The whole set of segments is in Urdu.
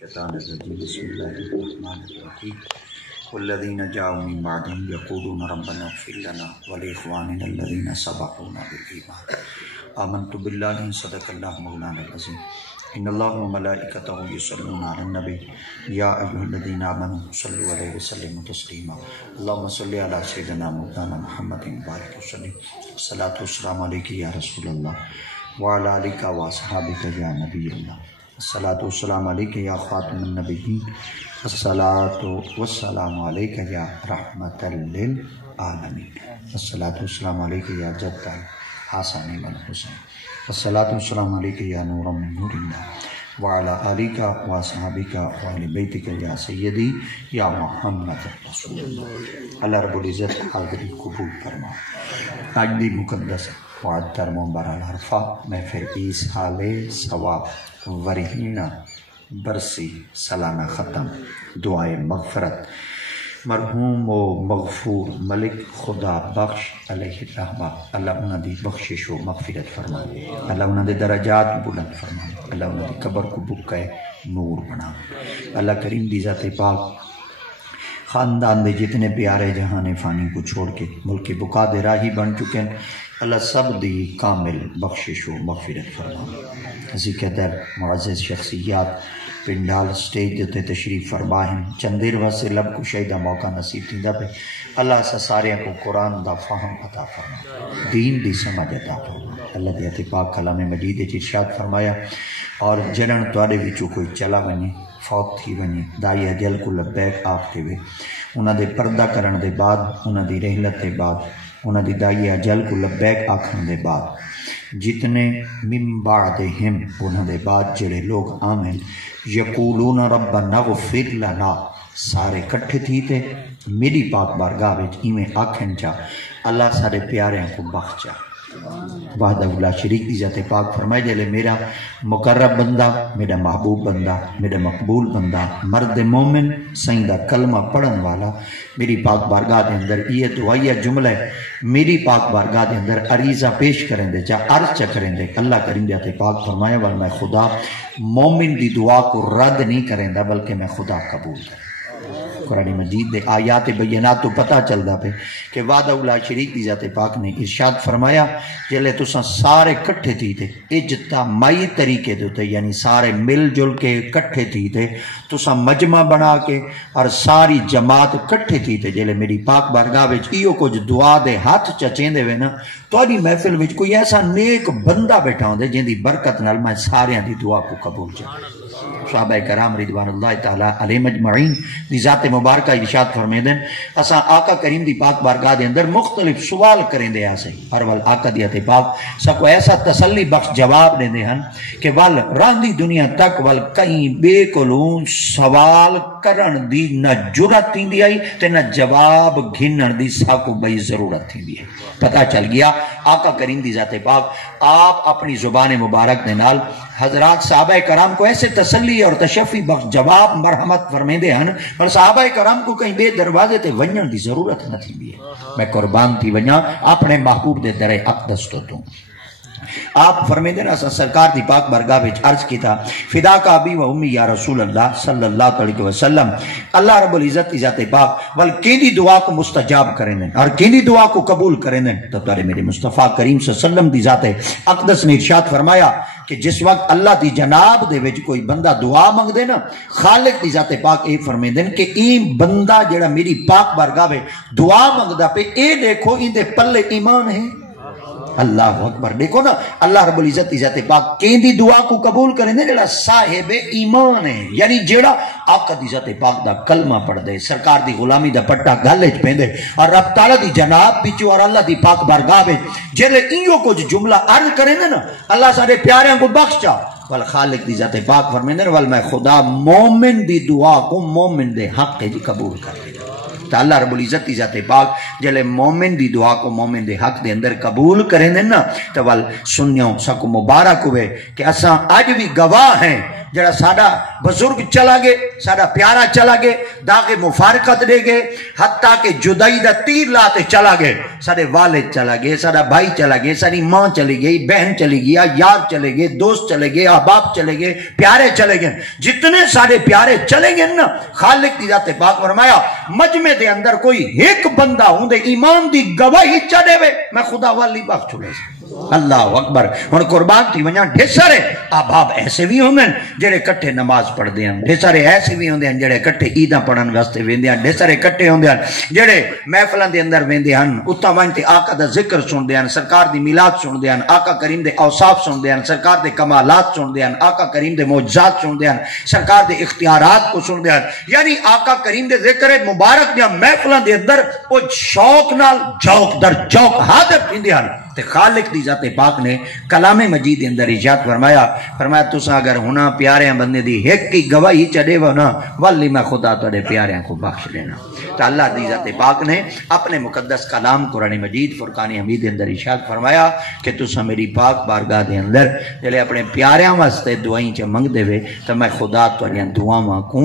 الشیطان الرجیم بسم اللہ الرحمن الرحیم والذین جاءوا من بعدهم یقولون ربنا اغفر لنا ولإخواننا الذین سبقونا بالایمان آمنت باللہ صدق اللہ مولانا العظیم ان اللہ وملائکتہ یصلون علی النبی یا ایھا الذین آمنوا صلوا علیہ وسلموا تسلیما اللہم صل علی سیدنا مولانا محمد بارک وسلم الصلاۃ والسلام علیک یا رسول اللہ وعلی آلک واصحابک یا نبی اللہ الصلاۃ والسلام علیک یا خاتم النبیین الصلاۃ والسلام علیک یا رحمۃ للعالمین الصلاۃ والسلام علیک یا جد الحسن والحسین الصلاۃ والسلام علیک یا نور من نور اللہ وعلی آلک واصحابک وآل بیتک یا سیدی یا محمد رسول اللہ۔ اللہ رب العزت حاضری قبول فرما۔ آج دی مقدس معطر مبارک عرفہ محفل اس حال ثواب ورہینہ برسی سالانہ ختم دعائے مغفرت مرحوم و مغفور ملک خدا بخش علیہ الرحمہ اللہ انہاں دی بخشش و مغفرت فرما، اللہ انہاں دے درجات بلند فرما، اللہ انہاں دی قبر کو بکے نور بنا۔ اللہ کریم دی ذات پاک خاندان دے جتنے پیارے جہان فانی کو چھوڑ کے ملک بقا دے راہی بن چکے ہیں، اللہ سب دی کامل بخشش و مغفرت فرما۔ اسی قدر معزز شخصیات پنڈال سٹیج دیتے تشریف فرما ہیں، چندیر واسے لب کو شہیدہ موقع نصیب تھیندا پہ اللہ سے سارے کو قرآن دا فہم عطا فرما، دین دی سمجھ عطا فرما۔ اللہ دی پاک کلام مجید وچ ارشاد فرمایا اور جنن تواڈے وچوں کوئی چلا ونے فوت تھی ونی دائی اجل کو لبیک آختے ہوئے انہاں دے پردہ کرن دے بعد انہاں دی رحلت دے بعد انہاں دی دائی اجل کو لبیک آکھن دے بعد جتنے من بعدہم انہاں دے بعد جڑے لوگ آمین یقولون ربنا اغفر لنا سارے کٹھے تھی تے میری پاک بارگاہ وچ ایویں آکھن چا اللہ سارے پیاریاں کو بخشا وحدہ لا شریک دی ذات پاک فرمائے جلے میرا مقرب بندہ، میرا محبوب بندہ، میرا مقبول بندہ، مرد مومن سیدہ کلمہ پڑھن والا میری پاک بارگاہ دے اندر یہ دعائیہ جملہ ہے، میری پاک بارگاہ دے اندر عریضہ پیش کریں دے چاہ عرض چا کریں دے، اللہ کریم ذات پاک فرمائے وال میں خدا مومن دی دعا کو رد نہیں کریں دا بلکہ میں خدا قبول کریں۔ قرآن مجید دے آیات بینات تو پتہ چل دا پہ کہ وعدہ لا شریک دی ذات پاک نے ارشاد فرمایا جلے تساں سارے کٹھے تھی تے اجتماعی طریقے دے یعنی سارے مل جل کے کٹھے تھی تے تساں مجمع بنا کے اور ساری جماعت کٹھے تھی تے جلے میری پاک بارگاہ وچ ایو کچھ دعا دے ہاتھ چچیندے وے نا تواڈی محفل وچ کوئی ایسا نیک بندہ بیٹھا ہوندے جن دی برکت نال میں ساریاں دی دعا کو قبول کر۔ صحابہ کرام رضوان اللہ تعالی علیہ مجمعین دی ذات مبارکہ ارشاد فرمائے دیں اساں آقا کریم دی پاک بارگاہ دے اندر مختلف سوال کریں دے آسے پر وال آقا دی ذات پاک سکو ایسا تسلی بخش جواب دے دے ہن کہ وال راندی دنیا تک وال کہیں بے کلون سوال کرن دی نہ جرات تھی دی آئی تے نہ جواب گھنن دی ساکو بئی ضرورت تھی دی ہے۔ پتہ چل گیا آقا کریم دی ذات پاک آپ اپنی زبان مبارک دے نال حضرات صحابہ کرام کو ایسے تسلی اور تشفی بخش جواب مرحمت فرمیندے ہیں اور صحابہ کرام کو کہیں بے دروازے تے ونجن دی ضرورت نہ تھی بھی ہے۔ میں قربان تھی ونجا اپنے محبوب دے در اقدس تو دوں۔ آپ فرمیندے نا سرکار دی پاک بارگاہ وچ عرض کیتا فدا کا ابی و امی یا رسول اللہ صلی اللہ علیہ وسلم اللہ رب العزت کی ذات پاک ول کیندی دعا کو مستجاب کریں دیں اور کیندی دعا کو قبول کریں دیں تو تارے میرے مصطفیٰ کریم صلی اللہ علیہ وسلم دی ذات اقدس نے ارشاد فرمایا کہ جس وقت اللہ دی جناب دے وچ کوئی بندہ دعا مانگ دے نا خالق دی ذات پاک اے فرمیندے کہ این بندہ جڑا میری پاک بارگاہ وچ دعا مانگدا پہ اے دیکھو این دے پلے ایمان ہے۔ اللہ اکبر، دیکھو نا اللہ رب العزت کی ذات پاک کیندی دعا کو قبول کریں دے جڑا صاحب ایمان ہے یعنی جڑا آقا دی ذات پاک دا کلمہ پڑھ دے سرکار دی غلامی دا پٹا گلے چ پیندے اور رب تعالی دی جناب وچ اور اللہ دی پاک بارگاہ وچ جڑے ایو کچھ جملہ عرض کریں دے نا اللہ سارے پیاریاں کو بخشا ول خالق دی ذات پاک فرمیندے ول میں خدا مومن دی دعا کو مومن دے حق جی قبول کر لے۔ تو اللہ رب العزت کی ذات پاک جلے مومن دی دعا کو مومن دے حق دے اندر قبول کریں دیں نا تو وال سنیوں سکو مبارک ہوئے کہ اساں آج بھی گواہ ہیں جڑا ساڈا بزرگ چلا گئے، ساڈا پیارا چلا گئے، داغ مفارقت دے گئے، حتیٰ کہ جدائی دا تیر لاتے چلا گئے، ساڈے والد چلا گئے، ساڈا بھائی چلا گئے، ساری ماں چلی گئی، بہن چلی گئی، یار چلے گئے، دوست چلے گئے، احباب چلے گئے، پیارے چلے گئے، جتنے ساڈے پیارے چلے گئے نا، خالق دی ذات پاک فرمایا مجمع دے اندر کوئی ایک بندہ ہوں دے ایمان دی گواہی چڑھے وے میں خدا والی بخش چھوڑے سے۔ اللہ اکبر۔ ہن قربان تھی ونجا ڈھیر سارے احباب ایسے بھی ہوندے جڑے کٹھے نماز پڑھدے ہیں، ڈھیر سارے ایسے بھی ہوندے ہیں جڑے کٹھے عیداں پڑھن واسطے ویندے ہیں، ڈھیر سارے کٹھے ہوندے ہیں جڑے محفلاں دے اندر ویندے ہیں، اتھاں ونج تے آقا دا ذکر سندے ہیں، سرکار دی میلاد سندے ہیں، آقا کریم دے اوصاف سندے ہیں، سرکار دے کمالات سندے ہیں، آقا کریم دے معجزات سندے ہیں، سرکار دے اختیارات کو سندے ہیں، یعنی آقا کریم دے ذکر مبارک دیاں محفلاں دے اندر او شوق نال جوق در جوق حاضر تھیندے ہیں۔ تے خالق دی ذات پاک نے کلام مجید اندر ارشاد فرمایا تساں اگر ہونا پیاریاں بندے دی ایک کی گواہی چڑھے وہ نا والی میں خدا تہاڈے پیاریاں کو بخش لینا۔ تو اللہ دی ذات پاک نے اپنے مقدس کلام قرآن مجید فرقان حمید اندر ارشاد فرمایا کہ تساں میری پاک بارگاہ دے اندر جلے اپنے پیاریاں واسطے دعائیں چ منگ دے وے تو میں خدا تہاڈیاں دعاواں کو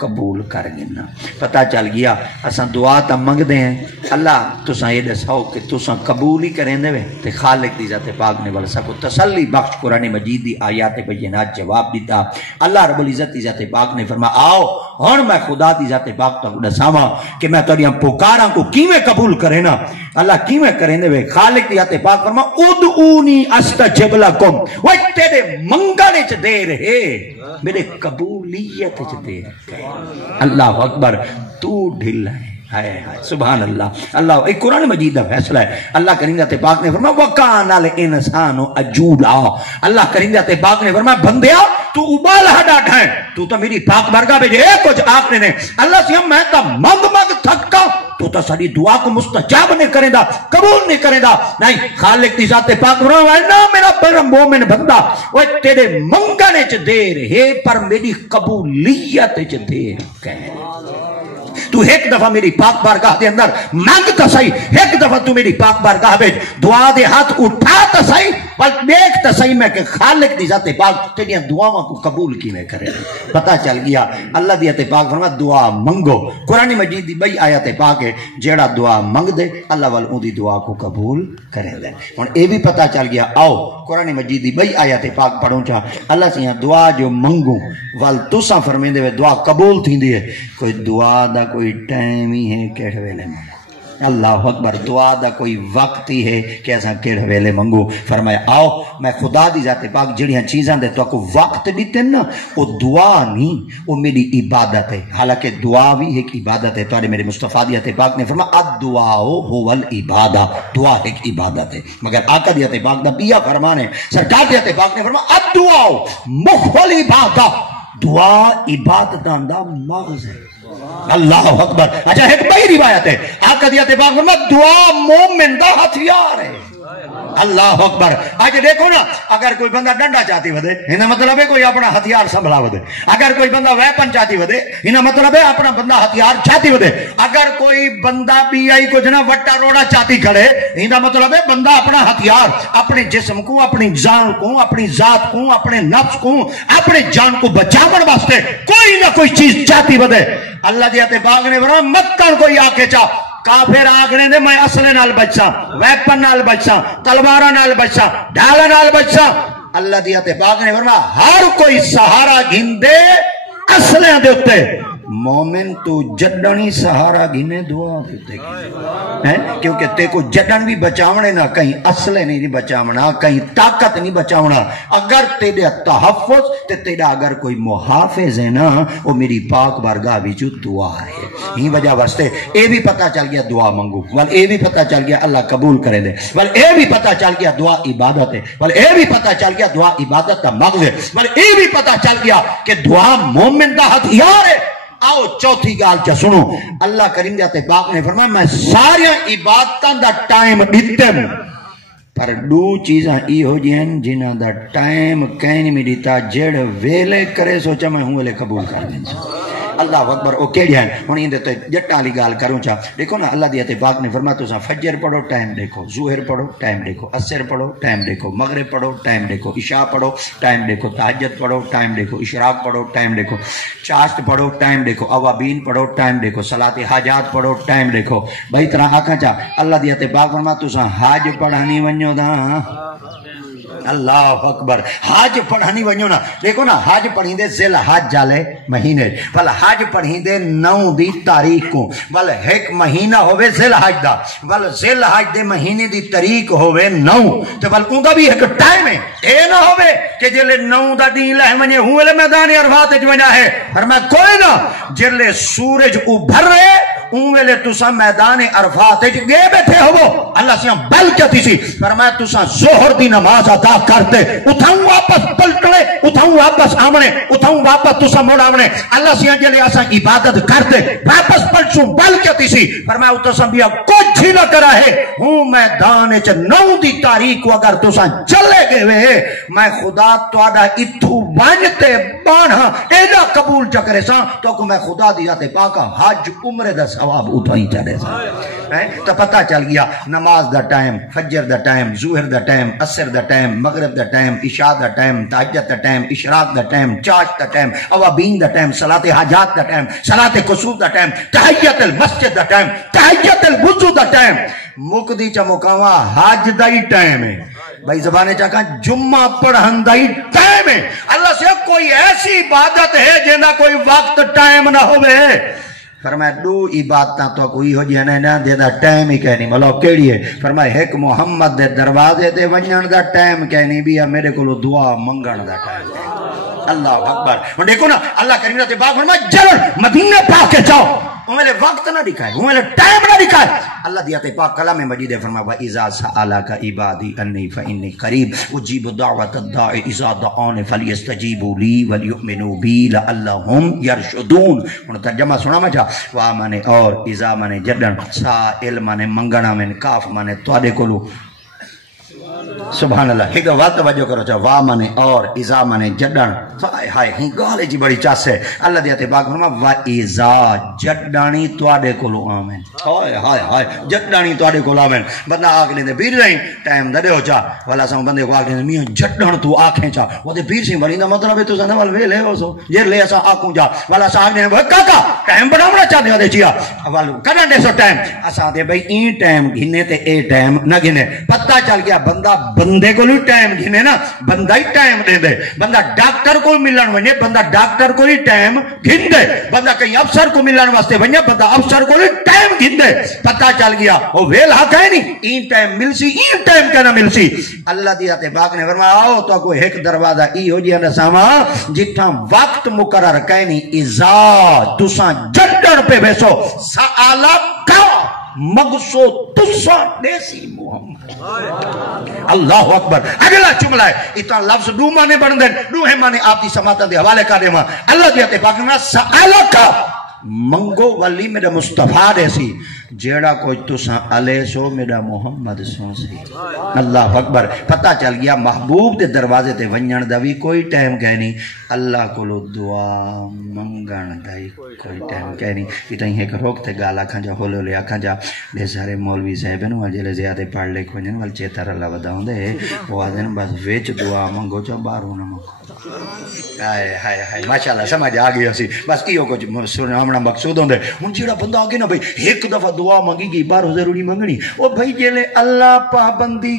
قبول کر گنا۔ پتہ چل گیا اساں دعا تا منگ دے ہیں، اللہ تساں یہ دساؤ کہ تساں قبول ہی کریں دے وے تے خالق دی ذات پاک نے ولسا کو تسلی بخش قرآن مجید دی آیات بینات جواب دیتا۔ اللہ رب العزت دی ذات پاک نے فرمایا آؤ ہن میں خدا دی ذات پاک تو دساواں کہ میں تہاڈیاں پکاراں کو کیویں قبول کرے نا، اللہ کیویں کریں دے وے۔ خالق دی ذات پاک فرمایا ادعونی استجب لکم، وہ تیرے منگنے چ دیر ہے میرے قبولیت چ دیر ہے۔ اللہ اکبر، تو ڈھل ہے سبحان اللہ۔ اللہ ایک قرآن مجید دا فیصلہ ہے۔ اللہ کریم ذات پاک نے فرمایا وَقَانَ الْإِنسَانُ عَجُولًا، اللہ کریم ذات پاک نے فرمایا بندیا تو ابال ہڈا ڈھائیں تو تو میری پاک بارگاہ میں ایک کچھ آخری نے اللہ سے ہم میں تا منگ تھکا تو ساری دعا کو مستجاب نہیں کرے دا، قبول نہیں کرے دا، نہیں خالق دی ذات پاک فرمایا نا میرا پرم مومن بندہ وہ تیرے منگنے چ دیر ہے پر میری قبولیت چ دیر ہے۔ تو ایک دفعہ میری پاک بارگاہ دے اندر مانگ تا صحیح، ایک دفعہ تو میری پاک بارگاہ میں دعا دے ہاتھ اٹھا تا صحیح، پر دیکھ تا صحیح میں کہ خالق دی ذات پاک تیریاں دعاواں کو قبول کی میں کرے۔ پتہ چل گیا اللہ دی ذات پاک فرمایا دعا منگو۔ قرآن مجید دی بئی آیات پاک ہے جیڑا دعا منگ دے اللہ وال اون دی دعا کو قبول کرے دے۔ ہن اے بھی پتہ چل گیا آؤ قرآن مجید دی بئی آیات پاک پڑھوں چا اللہ سے دعا جو منگوں وال تساں فرمیندے وے دعا قبول تھیندی ہے۔ کوئی دعا دا کوئی ٹائم ہی ہے کیڑے ویلے منگو، اللہ اکبر، دعا دا کوئی وقت ہی ہے کہ ایسا کیڑے ویلے منگو۔ فرمایا آؤ میں خدا دی ذات پاک جڑیاں چیزاں دے تو کو وقت دیتے نا وہ دعا نہیں وہ میری عبادت ہے، حالانکہ دعا بھی ایک عبادت ہے۔ تو میرے مصطفیٰ دی ذات پاک نے فرمایا الدعاء هو العبادہ، دعا ایک عبادت ہے، مگر آقا دی ذات پاک دا پیا فرمان ہے، سرکار دی ذات پاک نے فرمایا الدعاء مخ العبادہ، دعا عبادت دا مغز ہے۔ اللہ اکبر۔ اچھا ایک بڑی روایت ہے آقا دی ذات پاک فرمایا دعا مومن دا ہتھیار ہے۔ اللہ اکبر۔ آج دیکھو نا اگر کوئی بندہ ڈنڈا چاہتی ودے انہا مطلب ہے کوئی اپنا ہتھیار سنبھلا ودے، اگر کوئی بندہ ویپن چاہتی ودے انہا مطلب ہے اپنا بندہ ہتھیار چاہتی ودے، اگر کوئی بندہ بھی آئی کو جنا وٹا روڑا چاہتی کھڑے انہا مطلب ہے بندہ اپنا ہتھیار اپنے جسم کو، اپنی جان کو، اپنی ذات کو، اپنے نفس کو، اپنے جان کو بچاون واسطے کوئی نہ کوئی چیز چاہتی ودے۔ اللہ دی ذات پاک نے فرمایا مت کر کوئی آکے چاہ کافر آکھنے دے میں اصلے نال بچساں، ویپن نال بچساں، تلواراں نال بچساں، ڈھالاں نال بچساں۔ اللہ دی ذات پاک نے فرمایا ہر کوئی سہارا گھندے اصلے دے اوتے، مومن تو جڈنی سہارا گھنے دعا دیتے ہیں، کیونکہ تے کو جڈن بھی بچاونے نہ کہیں اصلے نہیں بچاونا، کہیں طاقت نہیں بچاونا۔ اگر تیرے تحفظ تے تیرا اگر کوئی محافظ ہے نا وہ میری پاک بارگاہ بھی جو دعا ہے۔ ہی وجہ واسطے اے بھی پتہ چل گیا دعا منگو، وال اے بھی پتہ چل گیا اللہ قبول کرے دے، وال اے بھی پتہ چل گیا دعا عبادت ہے، وال اے بھی پتہ چل گیا دعا عبادت کا مغز ہے، وال اے بھی پتہ چل گیا کہ دعا مومن دا ہتھیار ہے۔ آؤ چوتھی گال چا سنو، اللہ کریم ذات پاک نے فرمایا میں سارے عبادتاں دا ٹائم دیتم پر دو چیزاں ای ہو جائیں جنہ دا ٹائم کہیں نہیں دیتا، جڑ ویلے کرے سوچا میں ہوں ویلے قبول کر دیں۔ اللہ اکبر او کیڑی ہیں ہن ایندے تے جٹاں والی گل کروں چا دیکھو نا اللہ دی تے پاک نے فرمایا تساں فجر پڑھو ٹائم دیکھو ظہر پڑھو ٹائم دیکھو عصر پڑھو ٹائم دیکھو مغرب پڑھو ٹائم دیکھو عشاء پڑھو ٹائم دیکھو تہجد پڑھو ٹائم دیکھو اشراق پڑھو ٹائم دیکھو چاشت پڑھو ٹائم دیکھو اوابین پڑھو ٹائم دیکھو صلاۃ حاجات پڑھو ٹائم دیکھو بھائی طرح آکھاں چا اللہ دی تے پاک فرمایا تساں حج پڑھانی ونجو دا اللہ اکبر حج پڑھانی ونجو نا دیکھو نا حج پڑھی دے ذل حج والے مہینے بل حج پڑھی دے 9 دی تاریخ کو بل ایک مہینہ ہوے ذل حج دا بل ذل حج دے مہینے دی تاریخ ہوے 9 تے بل اوندا بھی ایک ٹائم ہے اے نہ ہوے کہ جلے 9 دا دین لے ونجے ہوے میدان عرفات وچ وجا ہے فرمایا کوئی نہ جلے سورج ابھر رہے اون ویلے تساں میدان عرفات وچ گئے بیٹھے ہو اللہ سیاں بل کہتی سی فرمایا تساں ظہر دی نماز ادا کرتے اتھاؤں واپس پلٹنے اتھاؤں واپس آمنے اتھاؤں واپس تساں موڑ آمنے اللہ سیاں جلے اساں عبادت کرتے واپس پلٹوں بل کہتی سی فرمایا اتھاں بیا کچھ ہی نہ کرا ہے ہوں میدان وچ 9 دی تاریخ کو اگر تساں چلے گئے وے میں خدا تواڈا اتھوں ونجتے بانا ایڈا قبول چکرے سا تو کو میں خدا دی ذات پاک حج عمرے دا ثواب اٹھائی چڑھے سا تو پتہ چل گیا نماز دا ٹائم فجر دا ٹائم ظہر دا ٹائم عصر دا ٹائم مغرب دا ٹائم عشاء دا ٹائم تہجد دا ٹائم اشراق دا ٹائم چاشت دا ٹائم اوابین دا ٹائم صلاۃ حاجات دا ٹائم صلاۃ کسوف دا ٹائم تحیت المسجد دا ٹائم تحیت الوضو دا ٹائم مقدی چا مقاما حج دا ہی ٹائم ہے بھائی زبانے چاہاں جمعہ پڑھن دا ہی ٹائم ہے اللہ سے کوئی ایسی عبادت ہے جنہ کوئی وقت ٹائم نہ ہوئے فرمایا 2 عبادتاں تو کوئی ہو جی نہ دے دا ٹائم ہی کہنی ملو کیڑی ہے فرمایا ایک محمد دے دروازے تے ونجن دا ٹائم کہنی بھی میرے کو دعا منگن دا ٹائم اللہ اکبر دیکھو نا اللہ کریم نے پاک فرمایا جل مدینے پاک کے جاؤ انہیں وقت نہ دکھائے انہیں ٹائم نہ دکھائے اللہ دیتے پاک کلام مجید فرمایا وَإِذَا سَأَلَكَ عِبَادِي أَنِّي فَإِنِّي قَرِيبٌ أُجِيبُ دَعْوَةَ الدَّاعِ إِذَا دَعَانِ فَلْيَسْتَجِيبُوا لِي وَلْيُؤْمِنُوا بِي لَعَلَّهُمْ يَرْشُدُونَ انہوں ترجمہ سنا مجھا وا مانے اور اذا مانے جڈن سائل مانے منگنا میں کاف مانے توڑے کولو سبحان اللہ ایک وقت توجہ کرو چاہ وا مانے اور اذا مانے جڈن ہائے ہی گالے جی بڑی چاس ہے اللہ دیتے پاک فرمایا وا اذا جڈانی توڑے کولو آمین ہائے ہائے ہائے جڈانی توڑے کولو آمین بندہ آگ لیندے بیر رہی ٹائم دے ہو چاہ والا ساں بندے کو آگ لیندے میاں جڈن تو آنکھیں چاہ وہ دے بیر سی بڑی دا مطلب ہے تو ساں وال وے لے ہو سو جیر لے اساں آنکھوں جا والا ساں آگ لیندے کاکا ٹائم بڑھاونا چاہ دے چیا والو کدن دے سو ٹائم اساں دے بھئی این ٹائم گھنے تے اے ٹائم نہ گھنے پتہ چل گیا بندہ بندے کو بھی ٹائم گھنے نا بندہ ہی ٹائم دے دے بندہ ڈاکٹر کو ملن ونے بندہ ڈاکٹر کو ہی ٹائم گھن دے بندہ کہیں افسر کو ملن واسطے ونے بندہ افسر کو ہی ٹائم گھن دے پتہ چل گیا وہ ویل حق ہے نہیں این ٹائم مل سی این ٹائم کہنا مل سی اللہ دی ذات پاک نے فرمایا آؤ تو کوئی ایک دروازہ ای ہو جی نساما جتھاں وقت مقرر کہنی اذا تساں جڈن پہ بیسو سآلہ کا مغصو تسا دیسی محمد اللہ اکبر اگلا جملہ ہے اتنا لفظ دو مانے بن دیں دو ہے مانے آپ دی سماعتوں دے حوالے کا دے ماں اللہ دیتے پاکنا سآلکا منگو ولی میرا مصطفیٰ دے سی جیڑا کوئی تساں علیہ سو میرا محمد سو سی اللہ اکبر پتہ چل گیا محبوب دے دروازے تے ونجن دا بھی کوئی ٹائم کہنی اللہ کو لو دعا منگن دا کوئی ٹائم کہنی اتنی ایک روک تے گالا کھا جا ہولو لیا کھا جا بے سارے مولوی صاحب ہیں جلے زیادہ پڑھ لے کھونجن وال چیتر اللہ بداؤں دے وہ آدھن بس ویچ دعا منگو چا بارو نہ منگو ہائے ہائے ہائے ماشاءاللہ سمجھ آگئی اسی بس کیوں کچھ سنامنا مقصود ہوں دے ان جیڑا بندہ آگے نا بھئی ایک دفعہ دعا مانگی گئی بارو ضروری مانگنی وہ بھئی جیلے اللہ پابندی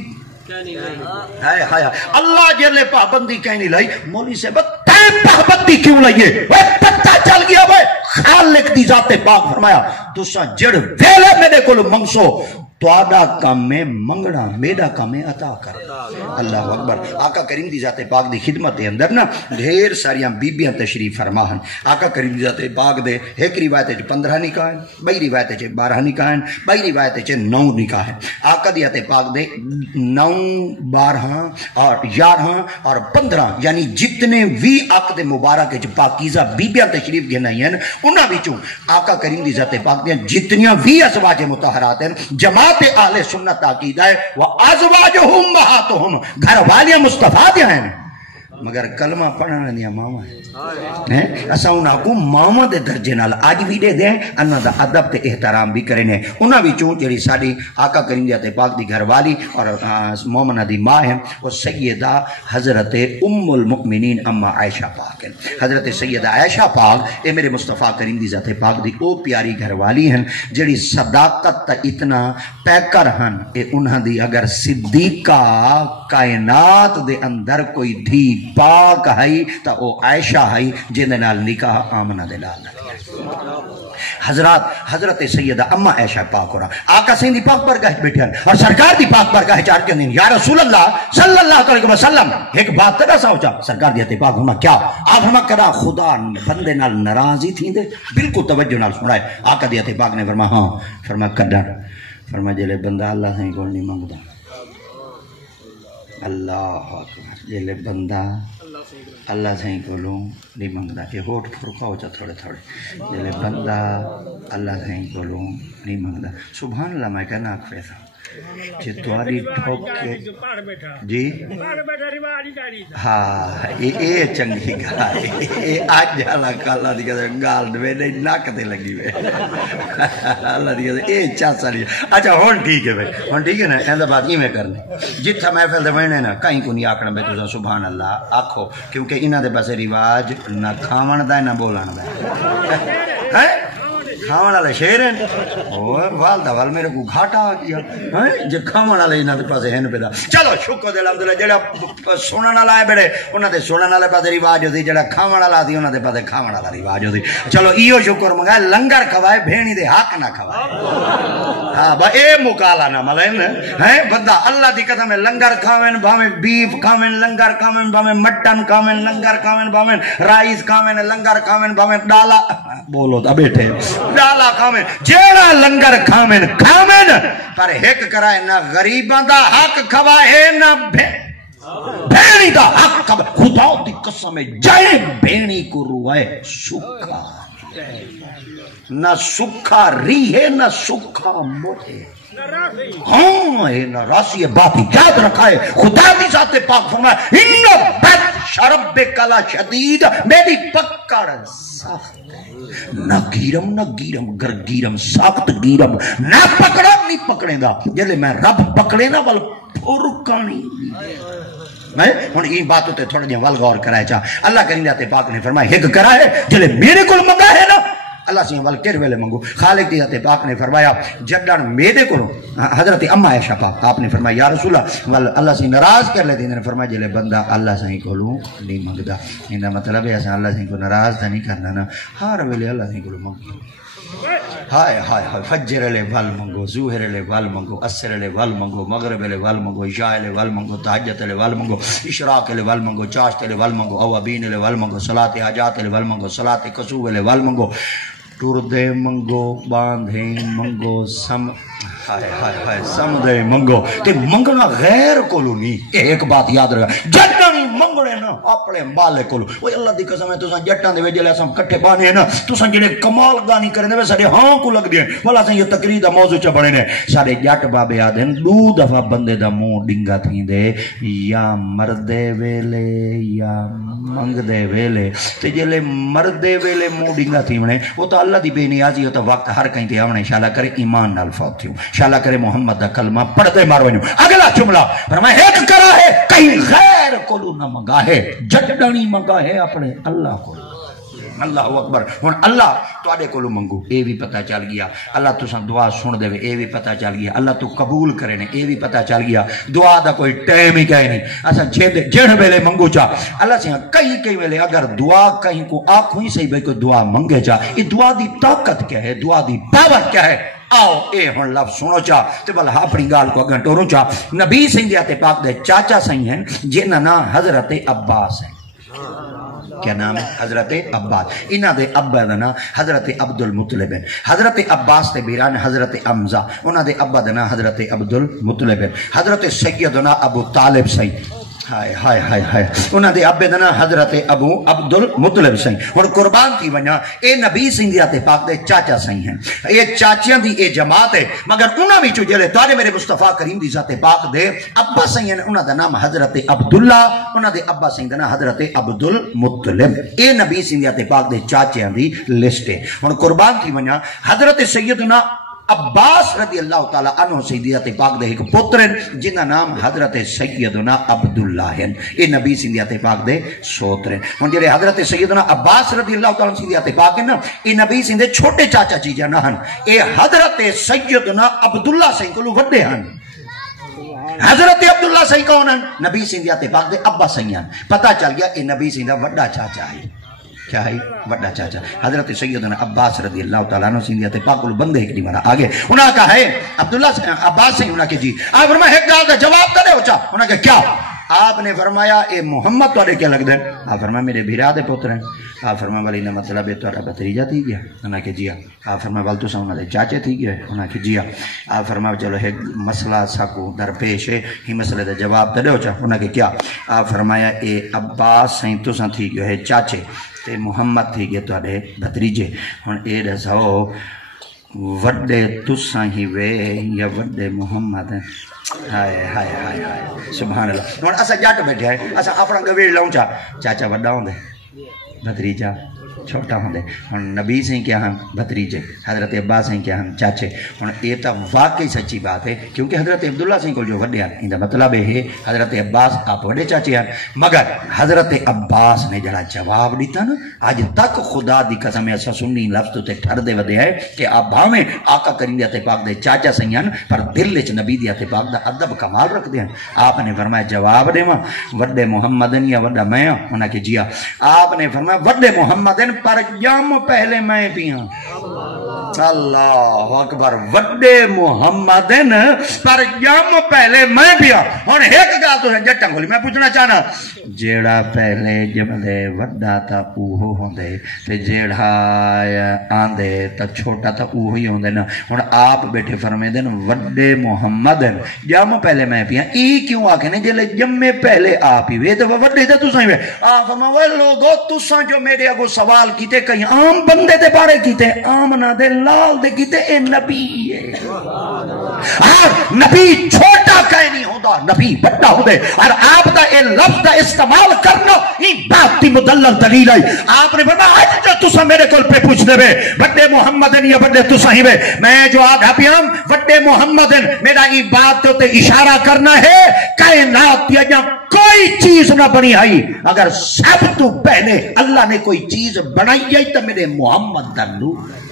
ہائے ہائے اللہ جیلے پابندی کہنی لائی مولی سے ٹائم پابندی کیوں لائیے وہ پتہ چل گیا بھئی خالق دی ذات پاک فرمایا تساں جڑ ویلے میرے کو منگسو تو آدھا کام میں منگنا میرا کام میں عطا کر اللہ اکبر آقا کریم دی ذات پاک دی خدمت دے اندر نا ڈھیر ساریاں بیبیاں تشریف فرماہن آقا کریم دی ذات پاک دے ایک روایت ہے 15 نکاح ہیں بائی روایت ہے 12 نکاح ہیں بائی روایت ہے 9 نکاح ہیں آقا دی ذات پاک دے 9 12 اور 11 اور 15 یعنی جتنے بھی عقد مبارک ہے پاکیزہ بیبیاں تشریف گھنائی ہیں انہاں وچوں آقا کریم دی ذات پاک دے جتنیاں بھی ازواج مطہرات ہیں جماعت اہل سنت عقیدہ ہے وَأَزْوَاجُهُمْ أُمَّهَاتُهُمْ گھر والیاں مصطفیٰ دے ہیں مگر کلمہ پڑھنے دیا ماما ہے اسا انہاں کو ماما دے درجے نال اج بھی دے دیں انہاں دا ادب تے احترام بھی کرنے انہاں وچوں جڑی ساڈی آقا کریم تے پاک دی گھر والی اور مومنہ دی ماں ہے وہ سیدہ حضرت ام المؤمنین اما عائشہ پاک ہیں حضرت سیدہ عائشہ پاک اے میرے مصطفیٰ کریم دی ذات پاک دی او پیاری گھر والی ہیں جڑی صداقت تا اتنا پیکر ہن اے انہاں دی اگر صدیقہ کائنات دے اندر کوئی دھی پاک ہے تا او عائشہ ہے جن دے نال نکاح آمنہ دے لال حضرت سیدہ اما عائشہ پاک ہو رہا آقا سین دی پاک برگاہ بیٹھے ہیں اور سرکار دی پاک برگاہ چار کے دن یا رسول اللہ صلی اللہ علیہ وسلم ایک بات تک سوچا سرکار دی پاک ہما کیا آپ ہما کرا خدا بندے نال ناراضی تھی دے بالکل توجہ نال سنائے آقا دی پاک نے فرما ہاں فرما کڈن فرما جلے بندہ اللہ سے کول نہیں منگدا اللہ اکبر جلے بندہ اللہ سے کولوں نہیں منگدا یہ ہوٹ پھرکا ہو جا تھوڑے تھوڑے جلے بندہ اللہ سے کولوں نہیں منگدا سبحان اللہ میں کہنا آکھے تھا جی تواری ٹھوک کے جی ہاں یہ چنگی گال یہ آج اللہ کا اللہ دی کہتے گال دے نہیں ناک دے لگی ہوئے اللہ دی کہتے یہ چاسا نہیں اچھا ہون ٹھیک ہے بھائی ہون ٹھیک ہے نا ایندہ بات یہ میں کرنے جتھا محفل دے بہنے نا کہیں کو نہیں آکڑا بے تو سبحان اللہ آکھو کیونکہ انہاں دے پاسے رواج نہ کھاون دا نہ بولن دا کھاون والے شیر ہیں اور والدہ وال میرے کو گھاٹا آ گیا جے کھاون والے انہاں دے پاسے ہیں پیدا چلو شکر دے الحمدللہ جڑا سنن والا ہے بڑے انہاں دے سنن والے پاسے رواج ہوندی جڑا کھاون والا دی انہاں دے پاسے کھاون والا رواج ہوندی چلو ایو شکر منگا لنگر کھوائے بھینی دے حق نہ کھوائے ہاں با اے مکالا نہ ملن ہیں بندہ اللہ دی قسم ہے لنگر کھاویں بھاویں بیف کھاویں لنگر کھاویں بھاویں مٹن کھاویں لنگر کھاویں بھاویں رائس کھاویں لنگر کھاویں بھاویں ڈالا بولو دا بیٹھے ڈالا کھاویں جیڑا لنگر کھاویں کھاویں پر ایک کرائے نہ غریباں دا حق کھوائے نہ بھینی دا حق کھوائے خدا دی قسم جائے بھینی کو روائے سکھا نہ سکھا ری ہے نہ سکھا موٹے ہاں ہے نہ راسی باتی یاد رکھا ہے خدا دی ذات پاک فرمائے انو بد شرب کلا شدید میری پکڑ سخت نہ گیرم گر گیرم سخت گیرم نہ پکڑا نہیں پکڑے دا جلے میں رب پکڑے نا بل پھرکانی میں ہن یہ باتوں تے تھوڑا جہاں ول غور کرائے چاہ اللہ کریم ذات پاک نے فرمایا ایک کرا ہے جلے میرے کول منگا ہے نا اللہ سے ول کر ویلے منگو خالق دی ذات پاک نے فرمایا جڈن میرے کولوں حضرت اما عائشہ پاک آپ نے فرمایا یا رسول اللہ اللہ سے ناراض کر لے نے فرمایا جلے بندہ اللہ سے کولوں نہیں منگدا ایندا مطلب ہے اساں اللہ سے کو ناراض نہیں کرنا نا ہر ویلے اللہ سے کولوں منگو ہائے ہائے ہائے فجر لے ول منگو ظہر لے ول منگو عصر لے ول منگو مغرب لے ول منگو عشاء لے ول منگو تہجد لے ول منگو اشراق لے ول منگو چاشت لے ول منگو اوابین لے ول منگو صلاۃ حاجات لے ول منگو صلاۃ کسوف لے ول منگو ٹردے منگو باندھے منگو سم ہائے ہائے ہائے سمدے منگو تے منگنا غیر کولو نہیں ایک بات یاد رکھا جٹاں نہیں منگنے نا اپنے مالے کولو وہ اللہ دی قسم ہے تساں جٹاں دے وچ جلے اساں کٹھے بانے نا تساں جڑے کمال گانی کرنے وے ساڈے ہاں کو لگ دے والا اساں یہ تقریر دا موضوع چ بنے نے سارے جٹ بابے آدن دو دفعہ بندے دا منہ ڈنگا تھیندے یا مردے ویلے یا منگدے ویلے تے جلے مردے ویلے منہ ڈنگا تھیونے وہ تو اللہ دی بے نیازی ہو تو وقت ہر کہیں تے آونے انشاءاللہ کرے ایمان نال فوت تھیوں انشاءاللہ کرے محمد دا کلمہ پڑھتے مارونیوں اگلا جملہ فرمایا ایک کرا ہے کہیں غیر کولو نہ منگا ہے جٹڑی منگا ہے اپنے اللہ کو اللہ اکبر ہن اللہ تواڈے کولو منگو اے بھی پتہ چل گیا اللہ تساں دعا سن دے اے بھی پتہ چل گیا اللہ تو قبول کرے نے اے بھی پتہ چل گیا دعا دا کوئی ٹائم ہی کہیں نہیں اساں جڑ ویلے منگو چا اللہ سے کئی ویلے اگر دعا کہیں کو آنکھوں ہی صحیح بھائی کوئی دعا منگے چا یہ دعا دی طاقت کیا ہے دعا دی پاور کیا ہے آؤ اے ہن لفظ سنو چا تے بل اپنی گال کو اگن ٹورو چا نبی سنگھ تے پاک دے چاچا سہی ہیں جنہاں نا حضرت عباس ہیں کیا نام ہے حضرت عباس انہاں دے ابا دا نا حضرت عبد المطلب ہیں حضرت عباس تے بیران حضرت حمزہ انہاں دے ابا دا نا حضرت عبد المطلب ہیں حضرت سیدنا ابو طالب سہی ہائے ہائے ہائے ہائے انہاں دے ابے دا نام حضرت ابو عبد المطلب سائیں ہن قربان تھی ونجا اے نبی سنگھ دی تے پاک دے چاچا سائیں ہیں یہ چاچیاں دی اے جماعت ہے مگر انہاں وچوں جڑے تواڈے میرے مصطفی کریم دی ذات پاک دے ابا سائیں ہیں انہاں دا نام حضرت عبداللہ انہاں دے ابا سائیں دا نام حضرت عبد المطلب اے نبی سنگھ دی پاک دے چاچیاں دی لسٹ ہے ہن قربان تھی ونجا حضرت سیدنا عباس رضی اللہ تعالیٰ عنہ سیدیات پاک دے ایک پترن جنہ نام حضرت سیدنا عبداللہ ہیں اے نبی سیدیات پاک دے سوترن ہن جڑے حضرت سیدنا عباس رضی اللہ تعالیٰ سیدیات پاک ہیں نا اے نبی سیدے چھوٹے چاچا چیجا نہ ہن اے حضرت سیدنا عبداللہ سے کلو وڈے ہن حضرت عبداللہ سے کون ہن نبی سیدیات پاک دے ابا سیدیاں پتہ چل گیا اے نبی سیدہ وڈا چاچا ہے کیا ہے وڈا چاچا حضرت سیدنا عباس رضی اللہ تعالیٰ عنہ سیدیات پاک کو بندے ایک نہیں مانا آگے انہاں کہا ہے عبداللہ عباس سے انہاں کہ جی آپ فرمایا ایک گال دا جواب کرے ہوچا انہاں کہ کیا آپ نے فرمایا اے محمد تو کیا لگ دیں آپ فرمایا میرے بھیرا دے پتر ہیں آپ فرمایا والی نے مطلب ہے تو بتریجہ تھی گیا انہاں کہ جی آپ فرمایا والتو سا انہاں دے چاچے تھی گیا انہاں کہ جی آپ فرمایا چلو ایک مسئلہ ساکو درپیش ہے ہی مسئلے دے جواب دے ہوچا انہاں کہ کیا آپ فرمایا اے عباس سائیں تو سا تھی گیا ہے چاچے تے محمد تھی گئے تو آڑے بھتریجے ہن اے رسو وڈے تساں ہی وے یا وڈے محمد ہیں ہائے ہائے ہائے ہائے سبحان اللہ ہن اسا جٹ بیٹھے ہیں اسا اپنا گویڑ لاؤں چاچا وڈا ہوندے بھتریجا چھوٹا ہوندے ہن نبی سے کیا ہم بھتریجے حضرت عباس سے کیا ہم چاچے ہن یہ تو واقعی سچی بات ہے کیونکہ حضرت عبداللہ سے کو جو وڈے ہیں ان کا مطلب ہے حضرت عباس آپ وڈے چاچے ہیں مگر حضرت عباس نے جڑا جواب دیتا نا آج تک خدا دی قسم ایسا سنی لفظ تے ٹھر دے ودے ہے کہ آپ بھاویں آقا کریم دی پاک دے چاچا سیان پر دل وچ نبی دی پاک دا ادب کمال رکھ دے ہیں آپ نے فرمایا جواب دیواں وڈے محمدن یا وڈا میں انہاں کہ جی آپ نے فرمایا وڈے محمدن پر جام پہلے میں پیاں اللہ اکبر وڈے محمدن پر جام پہلے میں پیاں ہن ایک گل تو جٹاں کھولی میں پوچھنا چاہنا جیڑا پہلے جمدے وڈا تا اوہو ہوندے تے جیڑا آندے تا چھوٹا تا اوہو ہی ہوندے نا ہن آپ بیٹھے فرمے دن وڈے محمدن جام پہلے میں پیاں ای کیوں آکھنے جلے جمے پہلے آپ ہی وے تو وڈے تے تساں ہی وے آپ فرمایا لوگو تساں جو میرے اگو سوال کیتے کہیں عام بندے دے بارے کیتے عام نہ دے لال دے کیتے اے نبی ہے اور نبی چھوٹا کہیں نہیں ہوتا نبی بڑا ہو دے اور آپ دا اے لفظ دا استعمال کرنا ہی بات دی مدلل دلیل ہے آپ نے فرمایا آج جو تساں میرے کول پہ پوچھ دے وے وڈے محمدن یا وڈے تساں ہی وے میں جو آگا پیام وڈے محمدن میرا ای بات تے اشارہ کرنا ہے کائنات یا کوئی چیز نہ بنی آئی اگر سب تو پہلے اللہ نے کوئی چیز بنائی ہے تو میرے محمد دا نور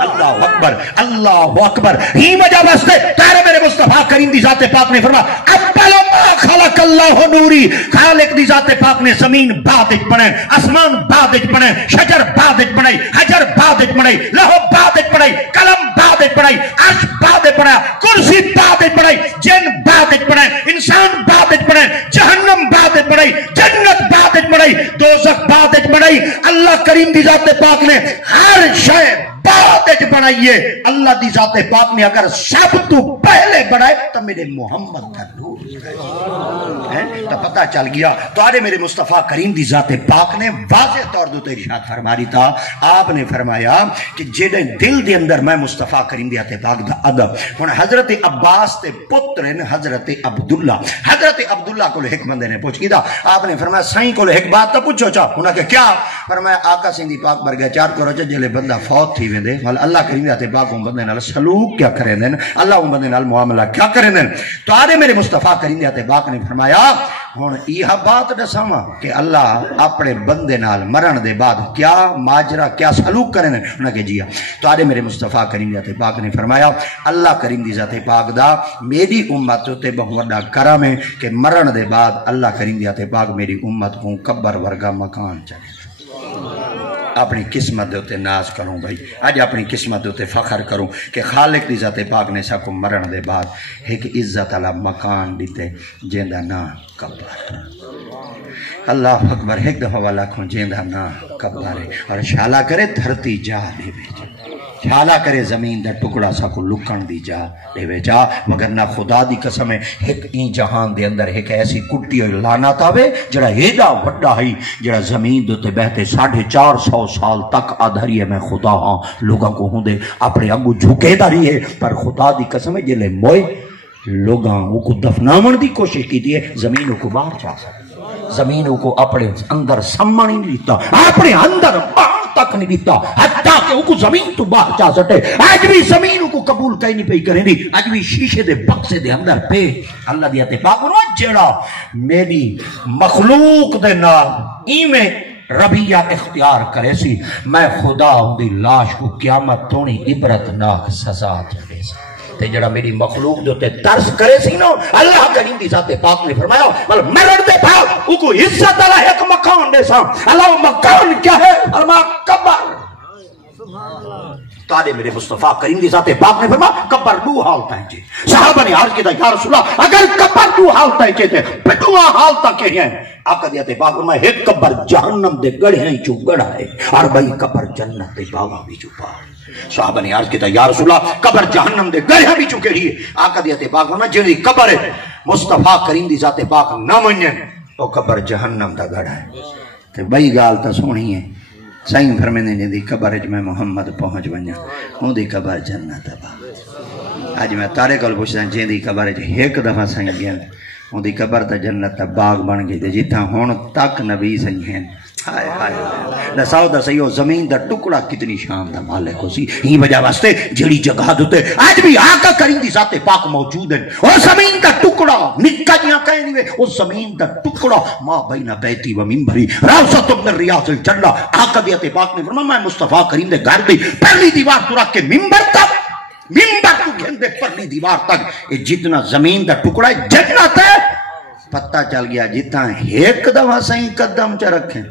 اللہ اکبر اللہ اکبر ہی وجہ واسطے تیرے میرے مصطفیٰ کریم دی ذات پاک نے فرمایا اول ما خلق اللہ نوری خالق دی ذات پاک نے زمین بعد وچ بنائے آسمان بعد وچ بنائے شجر بعد وچ بنائی حجر بعد وچ بنائی لوح بعد وچ بنائی قلم بعد وچ بنائی عرش بعد وچ بنایا کرسی بعد وچ بنائی جن بعد وچ بنائے انسان بعد وچ بنائے جہنم بعد وچ بنائی جنت بعد وچ بنائی دوزخ بعد وچ بنائی اللہ کریم دی ذات پاک نے ہر شے بعد وچ بنائیے اللہ دی ذات پاک نے اگر سب تو پہلے بنائے تو میرے محمد کا نور تو پتہ چل گیا تو آرے میرے مصطفیٰ کریم دی ذات پاک نے واضح طور دو ارشاد فرماری تھا آپ نے فرمایا کہ جیڑے دل دے اندر میں مصطفیٰ کریم دی ذات پاک دا ادب ہن حضرت عباس تے پترن حضرت عبداللہ کو ایک بندے نے پوچھ کیتا آپ نے فرمایا سائیں کو ایک بات تو پوچھو چا انہاں کہ کیا فرمایا آقا سندھی پاک برگا چار کرو جلے بندہ فوت تھی ویندے اللہ کریم ذات پاک ہوں بندے نال سلوک کیا کریں دین اللہ ہوں بندے نال معاملہ کیا کریں دین تو آرے میرے مصطفیٰ کریم ذات پاک نے فرمایا ہن یہ بات دساواں کہ اللہ اپنے بندے نال مرن دے بعد کیا ماجرا کیا سلوک کریں دین انہاں کہ جی تو آرے میرے مصطفیٰ کریم ذات پاک نے فرمایا اللہ کریم دی ذات پاک دا میری امت تے بہت بڑا کرم ہے کہ مرن دے بعد اللہ کریم دی ذات پاک میری امت کو قبر ورگا مکان چلے اپنی قسمت دوتے ناز کروں بھائی آج اپنی قسمت دوتے فخر کروں کہ خالق دی ذات پاک نے ساکو مرن دے بعد ایک عزت اللہ مکان دیتے جیندہ نا قبر اللہ اکبر ایک دفعہ والا کھوں جیندہ نا قبر اور شالا کرے دھرتی جا دے بیچے خیالہ کرے زمین دا ٹکڑا سا کو لکن دی جا دے وے جا، مگرنہ خدا دی قسم ہے ایک این جہان دے اندر ایک ایسی کٹی ہوئی لانت آوے جڑا ایڈا وڈا ہی جڑا زمین دوتے بہتے 450 سال تک آدھری ہے میں خدا ہاں لوگاں کو ہوں دے اپنے اگو جھکے داری ہے، پر خدا دی قسم ہے جلے موئے لوگاں کو دفناون دی کوشش کی دی ہے، زمینوں کو باہر جا سکتے، زمینوں کو اپنے اندر سمانی نہیں دیتا، اپنے اندر باہر تک نہیں دیتا، حتیٰ کہ وہ کو زمین تو باہر جا سکتے۔ آج بھی زمین کو قبول کہیں نہیں پہ کریں دی، آج بھی شیشے دے بکسے دے اندر پہ اللہ دیا اتفاق کرو جڑا میری مخلوق دے نال ایمیں ربیہ اختیار کرے سی، میں خدا ہوں دی لاش کو قیامت تونی عبرتناک سزا دے سی۔ تے جڑا میری مخلوق جو تے ترس کرے سی نو، اللہ کریم دی ذات پاک نے فرمایا بل مرد دے پاک او کو عزت اللہ ایک مکان دے سا، اللہ مکان کیا ہے؟ فرمایا قبر۔ تارے میرے مصطفیٰ کریم دی ذات پاک نے فرمایا قبر دو حالتا ہے جی۔ صحابہ نے عرض کیا یا رسول اللہ اگر قبر دو حالتا ہے تے دو حالتا کہ ہیں؟ آقا دیات پاک فرمایا ایک قبر جہنم دے گڑھ ہیں چو گڑھا ہے، اور بھئی قبر جنت دے باغا بھی چھپا ہے۔ صحابہ نے عرض کیا یا رسول اللہ قبر جہنم دے گڑھا بھی چکے رہی ہے۔ آقا دیات پاک فرمایا جنہی قبر ہے مصطفیٰ کریم دی ذات پاک نہ منیں تو قبر جہنم دا گڑھا ہے۔ تو بھئی گال تا سونی ہے سائیں فرمینے نے دی قبر اج میں محمد پہنچ بنیا ہوں دی قبر جنت با۔ آج میں تارے کل پوچھتا جن دی قبر اج ایک دفعہ سائیں گیا ہوں دی قبر تا جنت باغ بن گئی جتھا ہون تک نبی سائیں ہیں۔ ہائے ہائے دساؤ دسائیو زمین دا ٹکڑا کتنی شان دا مالک ہو سی، ہی وجہ واسطے جڑی جگہ دوتے آج بھی آقا کریم دی ذات پاک موجود ہیں۔ اور زمین دا ٹکڑا نکا جیاں کہیں نہیں وے، اور زمین دا ٹکڑا ماں بین بیتی و ممبری روضۃ من ریاض الجنہ۔ آقا دیات پاک نے فرمایا میں مصطفیٰ کریم دے گھر دی پہلی دیوار تو رکھ کے ممبر تک، ممبر تو گھن دے پہلی دیوار تک جتنا زمین دا ٹکڑا ہے جنت ہے۔ پتہ چل گیا جتنا ایک دفعہ صحیح قدم چا رکھیں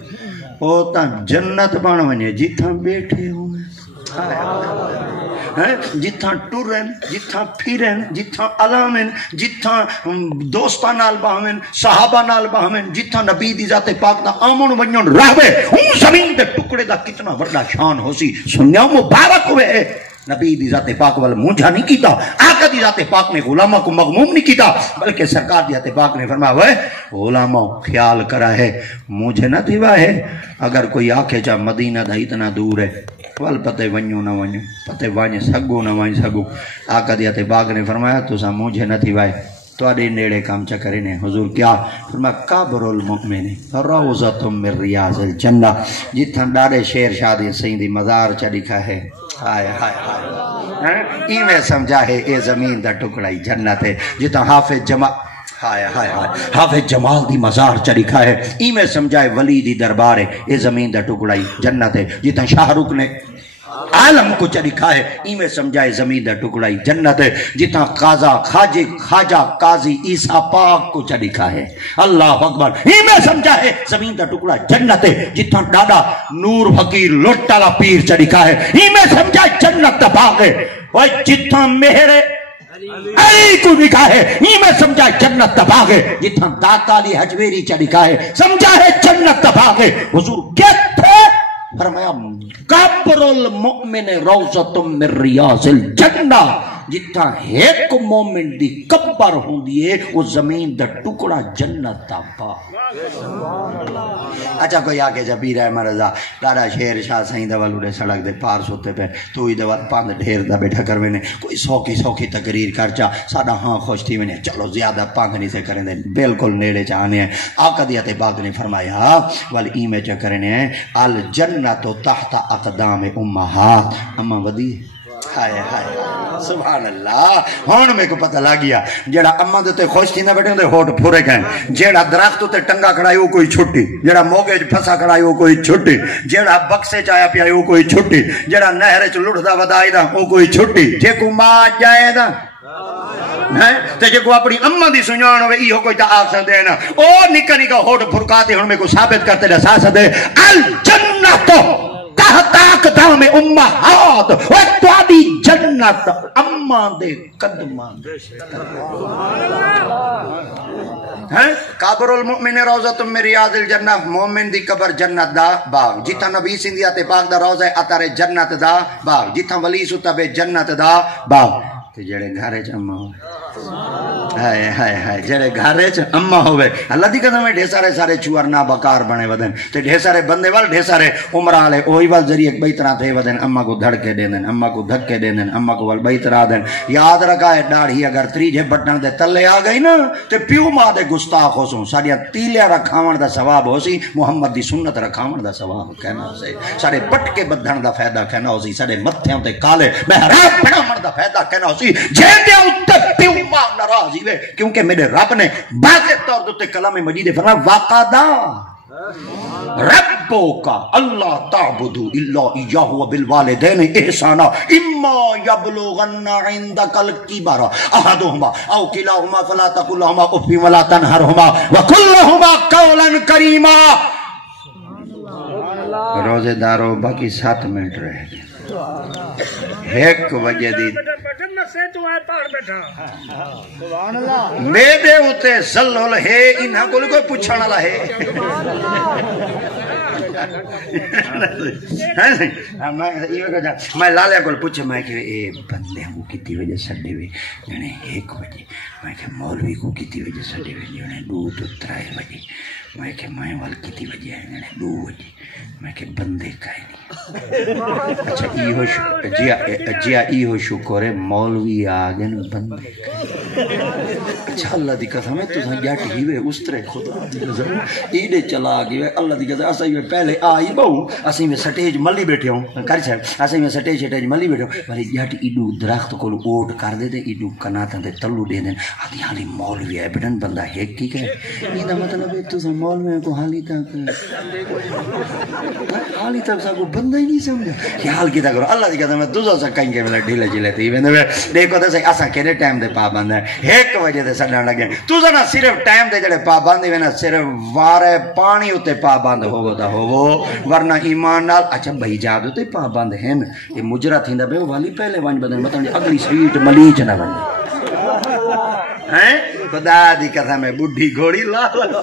وہ تا جنت بن ونجے جتھاں بیٹھے ہوئے، جتھاں ٹرن جتھاں پھرن جتھاں علامن جتھاں دوستاں نال باہمن صحابہ نال باہمن جتھاں نبی دی ذات پاک دا آمن ونجن رہوے ہوں زمین دے ٹکڑے دا کتنا بڑا شان ہو سی۔ سنیا مبارک ہوئے نبی دی ذات پاک والا مونجھا نہیں کیتا، آقا دی ذات پاک نے غلامہ کو مغموم نہیں کیتا، بلکہ سرکار دی ذات پاک نے فرمایا وہ غلامہ خیال کرا ہے مجھے نہ تھیوا ہے اگر کوئی آکھے چاہ مدینہ دا اتنا دور ہے وال پتے ونیو نہ ونیو پتے وانی سگو نہ وانی سگو۔ آقا دی ذات پاک نے فرمایا تو سا مجھے نہ تھیوا ہے تو آدھے نیڑے کام چکرے نے حضور کیا فرمایا قبر المؤمن روضۃ من ریاض الجنہ، جتھاں ڈاڑے شیر شادی سین دی مزار چا لکھا ہے۔ ہائے ہائے ہائے ایویں سمجھا ہے اے زمین دا ٹکڑا ہی جنت ہے، جتھاں حافظ جمال ہائے ہائے ہائے حافظ جمال دی مزار چا لکھا ہے، ایویں سمجھا ہے ولی دی دربار ہے اے زمین دا ٹکڑا ہی جنت ہے، جتھاں شاہ رخ نے عالم کو چا لکھا ہے ایمیں سمجھائے زمین دا ٹکڑا ہی جنت ہے، جتنا خواجہ قاضی عیسیٰ پاک کو چا لکھا ہے۔ اللہ اکبر ایمیں سمجھائے زمین دا ٹکڑا جنت ہے، جتنا ڈاڈا نور فقیر لوٹالا پیر چا لکھا ہے ایمیں سمجھائے جنت دا باغ ہے، اور جتنا مہر علی کو لکھا ہے ایمیں سمجھائے جنت دا باغ ہے، جتنا داتا علی حجویری چا لکھا ہے سمجھائے جنت دا باغ ہے۔ حضور کہتے فرمایا قبر المؤمن روضۃ من ریاض الجنہ، جتنا ایک مومن دی قبر ہوندی ہے وہ زمین دا ٹکڑا جنت دا باغ۔ اچھا کوئی آکے جبیر احمد رضا دادا شیر شاہ سائیں دا والوڑے سڑک دے پار سوتے پہ تو ہی دوار پاند ڈھیر دا بیٹھا کروینے کوئی سوکی تقریر کر چا ساڑا ہاں خوش تھی وینے چلو زیادہ پاند نہیں سے کریں دے بالکل نیڑے چاہنے ہیں۔ آقا دیات پاک نے فرمایا والی ایمیں چا کرنے ہیں الجنت تحت اقدام امہات اما ودی ہائے ہائے سبحان اللہ۔ ہون میں کو پتہ لگ گیا جیڑا اما دے خوش تھی نہ بیٹھے دے ہوٹ پھورے کہیں، جیڑا درخت تے ٹنگا کھڑائی وہ کوئی چھٹی، جیڑا موگے پھسا کھڑائی وہ کوئی چھٹی، جیڑا بکسے چایا پیائی وہ کوئی چھٹی، جیڑا نہر چ لڑدا ودائی دا وہ کوئی چھٹی، جے کو ماں جائے دا تے جے کو اپنی اما دی سنجان ہوئے ایہو کوئی تا آگ سندے نا او نکا ہوٹ پھرکاتے ہن میں کو ثابت کرتے لے سا سندے الجنت تحت اقدام امہات، وہ توادی جنت جنت اما دے قدماں ہیں قبر المؤمن روضۃ من ریاض الجنہ مومن دی قبر جنت دا باغ جتھا نبی سندھیا تے پاک دا روضہ اتارے جنت دا باغ جتھا ولی ستا بے جنت دا باغ تے جڑے گھرے چ اما ہائے ہائے ہائے جڑے گھرے چ اما ہوے اللہ دی قسم ہے ڈھیر سارے چوہر نا بکار بنے ودن تے ڈھیر سارے بندے وال ڈھیر سارے عمرہ والے اوہی وال ذریعے بئی طرح تھے ودن اما کو دھڑکے دین دین اما کو دھکے دین دین اما کو وال بئی طرح دین یاد رکھا ہے داڑھی اگر تریجے بٹن دے تلے آ گئی نا تے پیو ماں دے گستاخ ہوسوں ساڈیاں تیلیاں رکھاون دا ثواب ہوسی محمد دی سنت رکھاون دا ثواب کہنا سے سارے پٹکے بدھن دا فائدہ کہنا ہوسی سارے متھیاں تے کالے محراب بناون دا فائدہ کہنا ہوسی جے تے اوتے پیو ماں ناراض ہوئے کیونکہ میرے رب نے واضح طور تے کلام مجید فرمایا وقدا ربو کا اللہ تعبدو الا ایاہ وبالوالدین احسانا اما یبلغن عندک الکبر احدہما او کلاہما فلا تقل لہما اف ولا تنہرہما وقل لہما قولا کریما روزے دارو باقی 7 منٹ رہ گئے ایک وجہ دی میرے اتے زلل ہے انہاں کو کوئی پوچھنا والا ہے میں لالے کو پوچھے میں کہ اے بندے کو کتنی وجہ سڈے ہوئے یعنی 1 بجے میں کہ مولوی کو کتنی وجہ سڈے ہوئے یعنی 2 تو 3 بجے میں کہ میں وال کتنی بجے آئے یعنی 2 بجے میں کہ بندے کہیں نہیں اچھا ایہو شکر ہے مولوی آگن بندے کہیں اچھا اللہ دی قسم ہے تو سن جاٹ ہی وے اس طرح خدا دی قسم ایڈے چلا گئے اللہ دی قسم اسا یہ پہلے آئی بہو اسی میں سٹیج ملی بیٹھے ہوں کر صاحب اسی میں سٹیج ملی بیٹھے ہوں ولی جاٹ ایڈو درخت کو اوٹ کر دے دے ایڈو کناتاں دے تلو دے دین آدھی حالی مولوی ہے بیٹن بندہ ہے کی کہ یہ دا مطلب ہے تو سن مولوی کو حالی تک سا کو بندہ ہی نہیں سمجھا کہ حال کی تا کرو اللہ دی قسم ہے دوسرا سا کہیں کے ملے ڈھیلے جلے تھی دیکھو تو صحیح اساں کیڑے ٹائم دے پابند ہیں 1 بجے تے سڈن لگے تو نہ صرف ٹائم دے جڑے پابند ہوئے نا صرف وارے پانی اتے پابند ہوو تا ہوو ورنہ ایمان نال اچھا بھائی جاد اتے پابند ہیں یہ مجرا تھیندا بے والی پہلے ونج بدن مطلب اگلی سیٹ ملیچ نہ ون ہیں خدا دی قسم ہے بڈھی گھوڑی لا لگا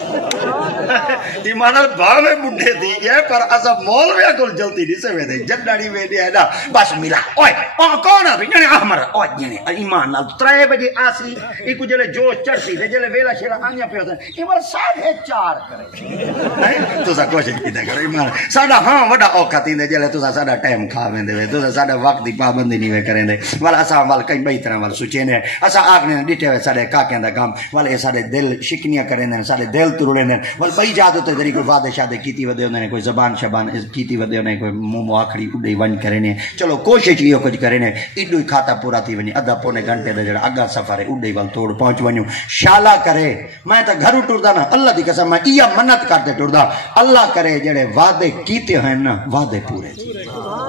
ایمان بھاوے بڈھے دی گئے پر اسا مولوی کول جلدی نہیں سے ویندے جڈاڑی ویندے ہے نا بس ملا اوئے کون ہے جنے احمر اوئے جنے ایمان نال 3 بجے آسی ایک جلے جوش چڑھسی تے جلے ویلا شیرا آنیا پیا تے ایمان 4:30 کرے تو سا کوشش کیتا کرو ایمان ساڈا ہاں وڈا اوکھا تیندے جلے تو ساڈا ٹائم کھا ویندے وے تو ساڈا وقت دی پابندی نہیں وے کریندے والا اسا وال کئی بئی طرح وال سوچینے اسا آکھنے ڈٹے وے ساڈے کاکیاں دا کام والے سارے دل شکنیاں کریں دیں سارے دل تروڑیں دیں وال بھائی جادو تے ذری کوئی وعدے شادے کیتی ودے ہوندے نے کوئی زبان شبان کیتی ودے ہوندے کوئی منہ آکھڑی اڈے ون کریں نے چلو کوشش یہ کچھ کریں نے ایڈو ہی کھاتا پورا تھی ونی ادھا پونے گھنٹے دا جڑا اگا سفر ہے اڈے وال توڑ پہنچ ونیو شالا کرے میں تے گھروں ٹردا نا اللہ دی قسم میں ایا منت کرتے ٹردا اللہ کرے جڑے وعدے کیتے ہیں نا وعدے پورے تھی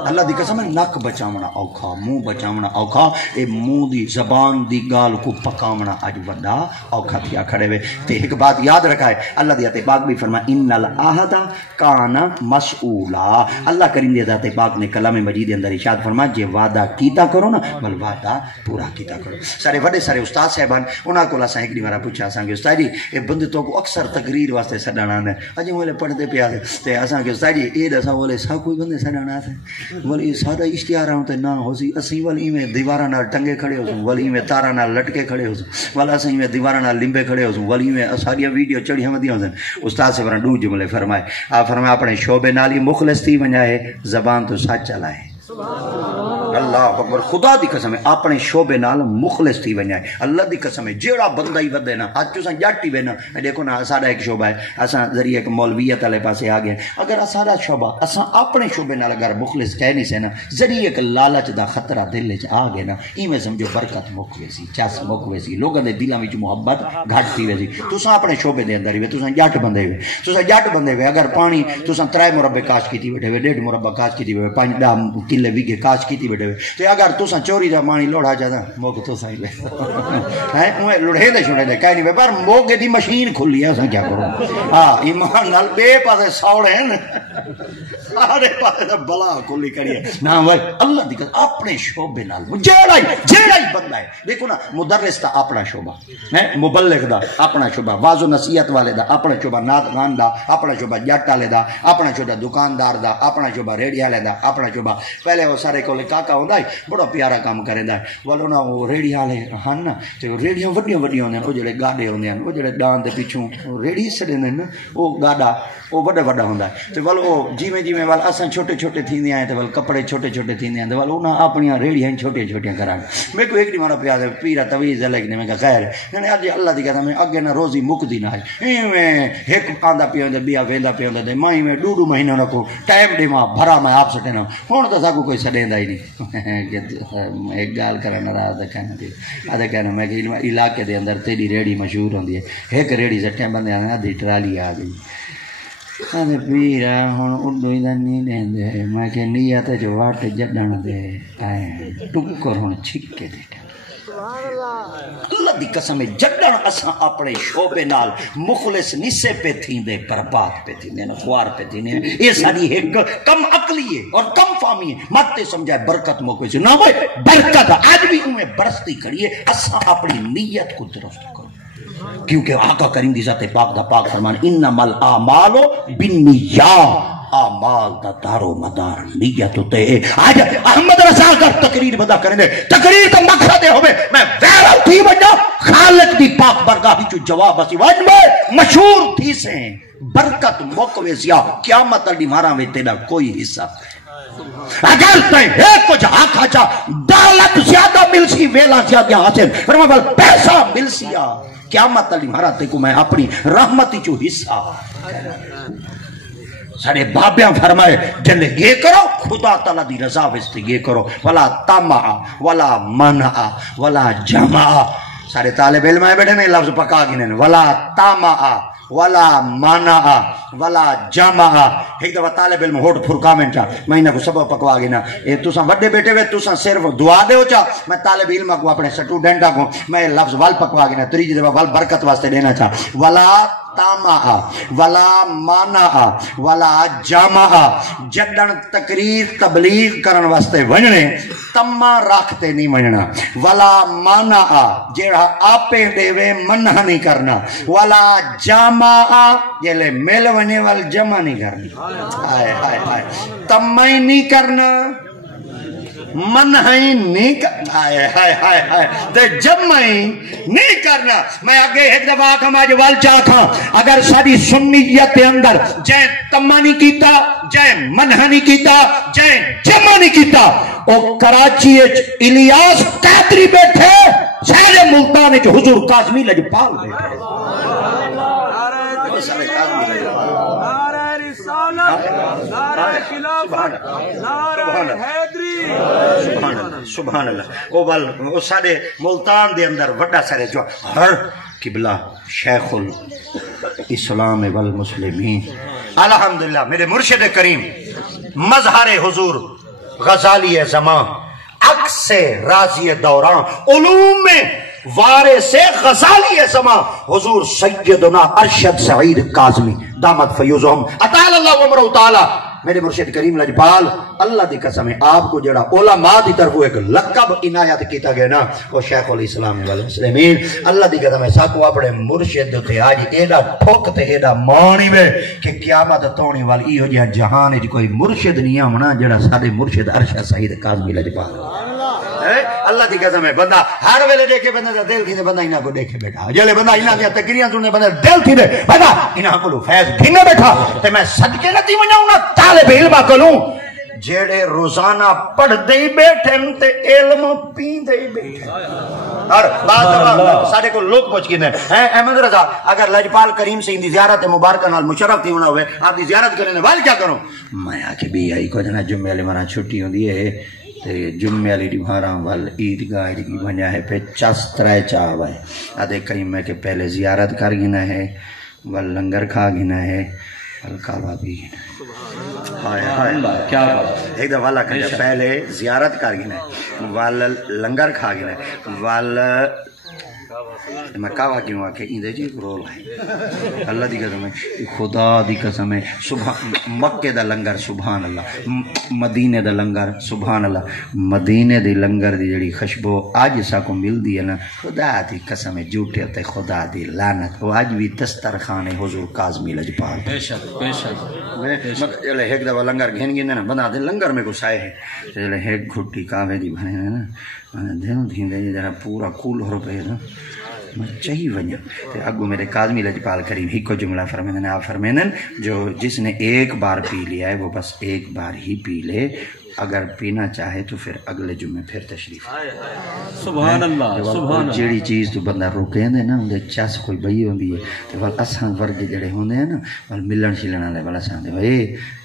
اللہ دی قسم ہے نک بچاونا اوکھا منہ بچاونا اوکھا اے منہ دی زبان دی گال کو پکاونا اج وڈا اوکھا تھیا کھڑے ہوئے تے ایک بات یاد رکھا ہے اللہ دی ذات پاک بھی فرمایا ان العہد کان مسئولا اللہ کریم دی ذات پاک نے کلام مجید اندر ارشاد فرمایا جے وعدہ کیتا کرو نا بل وعدہ پورا کیتا کرو سارے بڑے سارے استاد صاحبان انہاں کو اساں ایک بار پوچھا اساں کہ استاد جی اے بندے تو کو اکثر تقریر واسطے سڈانا آندا اج مولے پڑھتے پیا تے اساں کہ استاد جی اے دسا بولے سا کوئی بندے سڈانا ہے بولے سادہ اشتہاراں تے نہ ہوسی اسی ولی میں دیواراں نال ٹنگے کھڑے ہوسوں ولی میں تاراں نال لٹکے کھڑے ہوسوں والا اسی میں دیواراں نال لمبے کھڑے ہوسوں ولی میں ساری ویڈیو چڑھیاں ودیاں ہوسن استاد سے ورن 2 جملے فرمائے آپ فرمایا اپنے شعبے نال ہی مخلص تھی ونجائے زبان تو سچ چلائے اللہ اکبر خدا دی قسم ہے اپنے شعبے نال مخلص تھی ونجائے اللہ دی قسم ہے جیڑا بندہ ہی ودے نا اج تساں جٹ ہی وینا دیکھو نا ساڈا ایک شعبہ ہے اساں ذریعہ ایک مولویت والے پاسے آ گئے اگر سارا شعبہ اساں اپنے شعبے نال اگر مخلص کہہ نہیں سے نا ذریعہ ایک لالچ دا خطرہ دل وچ آ گئے نا ایویں سمجھو برکت مک ویسی چس مک ویسی لوگاں دے دلاں وچ محبت گھٹ تھی ویسی تساں اپنے شعبے دے اندر ہی تساں جٹ بندے ہوئے تساں جٹ بندے ہوئے اگر پانی تساں 3 مربع کاش کیتی بیٹھے ہوئے 1.5 مربع کاش کیتی ہوئے 5 10 کلے ویگے کاش کیتی بیٹھے تے اگر تساں چوری دا مانی لوڑا جادا موگ تساں ہی لے ہیں اوے لڑے دے چھڑے دے کہیں نہیں پر موگے دی مشین کھلی ہے اساں کیا کرو ہاں ایمان نال بے پاسے سوڑے ہیں سارے پاسے بلا کھلی کری ہے نا بھائی اللہ دی اپنے شعبے نال جیڑا ہی بندہ ہے دیکھو نا مدرس دا اپنا شعبہ ہے مبلغ دا اپنا شعبہ واعظ و نصیحت والے دا اپنا شعبہ نعت خوان دا اپنا شعبہ جٹ والے دا اپنا شعبہ دکاندار دا اپنا شعبہ ریڑھی والے دا اپنا شعبہ پہلے وہ سارے کول کاکا ہوندا ہے بڑا پیارا کام کریندا ہے والو نا وہ ریڑھی والے ہن نا تے ریڑھیاں وڈیاں وڈیاں ہوندیاں او جڑے گاڈے ہوندے ہیں او جڑے ڈان دے پیچھوں ریڑھی سڑیندے نا او گاڈا وہ بڑا بڑا ہوندا ہے تے ول او جویں جویں ول اساں چھوٹے چھوٹے تھیندے ہیں تے ول کپڑے چھوٹے چھوٹے تھیندے ہیں تے ول انہاں اپنی ریڑھیاں چھوٹیاں چھوٹیاں کران میں کو ایک دی مارا پیا دے پیرا تویز لگنے میں کہ خیر نے اج اللہ دی کہتا میں اگے نہ روزی مکدی نہ ہے ایویں ایک آندا پیا دے بیا ویندا پیا دے مائی میں ڈوڈو مہینہ نہ کو ٹائم دے ماں بھرا میں آپ سٹے نہ ہن تے ساکو کوئی سڈیندا ہی نہیں ایک گال کرن ناراض کہنا دی ادا کہنا میں کہ علاقے دے اندر تیری ریڑھی مشہور ہوندی ہے ایک ریڑھی سٹے بندے نے ادھی ٹرالی آ گئی ارے پیرا ہن اڈو ہی نہیں دیندے میں کہ نیت جو واٹ جڈن دے آئے ٹکر ہن چھکے دے اللہ دی قسم جڈن اساں اپنے شعبے نال مخلص نسے پہ تھیندے برباد پہ تھیندے خوار پہ تھیندے یہ ساری ایک کم عقلی ہے اور کم فہمی ہے مت تے سمجھائے برکت موقع سے نہ بھائی برکت آج بھی ہمیں برستی کھڑی ہے اساں اپنی نیت کو درست کرو کیونکہ آقا کریم دی ذات پاک دا پاک فرمان انما الاعمال بالنیات اعمال دا دار و مدار نیت تے آج احمد رضا کا تقریر بدا کریں دے تقریر کا مقصد ہے ہوئے میں ویرہ تھی بجا خالق دی پاک برگاہی جو جواب اسی وجہ میں مشہور تھی سے برکت موقع سیا قیامت علی مارا میں تیرا کوئی حصہ اگر تین ایک کچھ آکھا چا دولت زیادہ مل سی ویلا زیادہ حاصل فرما پیسہ مل سیا قیامت علی مارا تے کو میں اپنی رحمتی جو حصہ سارے بابیاں فرمائے جن یہ کرو خدا تعالیٰ دی رضا وستے یہ کرو ولا تمع ولا منع ولا جمع سارے طالب علم آئے بیٹھے نہیں لفظ پکا گئے ولا تمع ولا منع ولا جمع ایک دفعہ طالب علم ہوٹ پھرکا میں چاہ میں انہاں کو سبب پکوا گئے نا اے تساں وڈے بیٹے وے تساں صرف دعا دے ہو چاہ میں طالب علم کو اپنے سٹوڈنٹا کو میں لفظ وال پکوا گئے نا تریجی دفعہ وال برکت واسطے دینا چاہ ولا تامع ولا مانع ولا جامع جدن تقریر تبلیغ کرن واسطے ونجنے تما رکھتے نہیں ونجنا ولا مانع جیڑا آپے دے وے منع نہیں کرنا ولا جامع جیلے مل ونے وال جمع نہیں کرنا آئے آئے آئے تمائی نہیں کرنا منہی نہیں کرنا آئے ہائے ہائے ہائے تے جمعی نہیں کرنا میں آگے ایک دفعہ آکھا ماں جو وال چاہتا اگر ساری سنیت اندر جائیں تمہ نہیں کیتا جائیں منہ نہیں کیتا جائیں جمع نہیں کیتا او کراچی الیاس قادری بیٹھے سارے ملتان جو حضور قاسمی لجپال بیٹھے سارے قاسمی لجپال سبحان اللہ وہ سارے ملتان دے اندر وڈا سارے جو ہر قبلہ شیخ الاسلام والمسلمین الحمدللہ میرے مرشد کریم مظہر حضور غزالی زمان عکس راضی دوران علوم میں وارث غزالی زمان حضور سیدنا ارشد سعید کاظمی دامت فیوزہم اطال اللہ عمرہ تعالی میرے مرشد کریم لجپال اللہ دی قسم ہے آپ کو جڑا علماء دی طرف ایک لقب عنایت کیتا گیا نا وہ شیخ الاسلام والمسلمین اللہ دی قسم ہے ساکو اپنے مرشد تے آج ایڈا ٹھوک تے ایڈا مانی میں کہ قیامت تونی والی ہو جہاں جہان ہے کوئی مرشد نہیں آمنا جڑا سارے مرشد ارشد سعید کاظمی لجپال اللہ دی قسم ہے بندہ ہر ویلے دیکھے بندہ دا دل تھی دے بندہ انہاں کو دیکھے بیٹھا جلے بندہ انہاں دیا تقریاں سننے بندہ دل تھی دے بندہ انہاں کو فیض گھنے بیٹھا تے میں صدقے نتی ونجاؤں نا طالب علمہ کلوں جیڑے روزانہ پڑھ دے بیٹھے تے علم پین دے بیٹھے اور بعد دفعہ سارے کو لوگ پوچھ گئے ہیں احمد رضا اگر لجپال کریم سے اندی زیارت مبارکہ نال مشرف تھی ہونا ہوئے آپ دی زیارت کرنے والے کیا کروں میں آکے بھی آئی کو جنا جمعے علی مرا چھٹی ہوں دیئے تے جمعے علی دیوہاراں وال عیدگاہ کی بنیا ہے پہ چس ترائے چاہ ہے آدھے کریم میں کہ پہلے زیارت کر گنا ہے وال لنگر کھا گنا ہے وال کعبہ بھی گنا ہے کیا بات. ایک دفعہ اللہ کہا پہلے زیارت کر گئے وال لنگر کھا گئے وال میں کہا کیوں آ کے ایندے جی رول ہے اللہ دی قسم ہے خدا دی قسم ہے مکے دا لنگر سبحان اللہ مدینے دا لنگر سبحان اللہ مدینے دی لنگر دی جڑی خوشبو اج سا کو ملدی ہے نا خدا دی قسم ہے جھوٹے تے خدا دی لعنت وہ اج بھی دسترخوان حضور کاظمی لجپال بے شک بے شک چلے ایک دفعہ لنگر گھن گئے نا بنا دے لنگر میں گھسائے ہے چلے ایک گھٹی کاوے دی بنے نا دھیوں دھیندے جڑا پورا کول ہو پے نا میں چاہی ونجا اگو میرے کاظمی لجپال کریم ہی کو جملہ فرمیندن آپ فرمیندن جو جس نے ایک بار پی لیا ہے وہ بس ایک بار ہی پی لے اگر پینا چاہے تو پھر اگلے جمعے پھر تشریف سبحان اللہ سبحان اللہ. جیڑی چیز تو بندہ روکے دے نا اندے چس کوئی بئی ہوندی ہے تے ول اساں ورگے جڑے ہوندے ہیں نا ول ملن شلن والے والا سان دے اے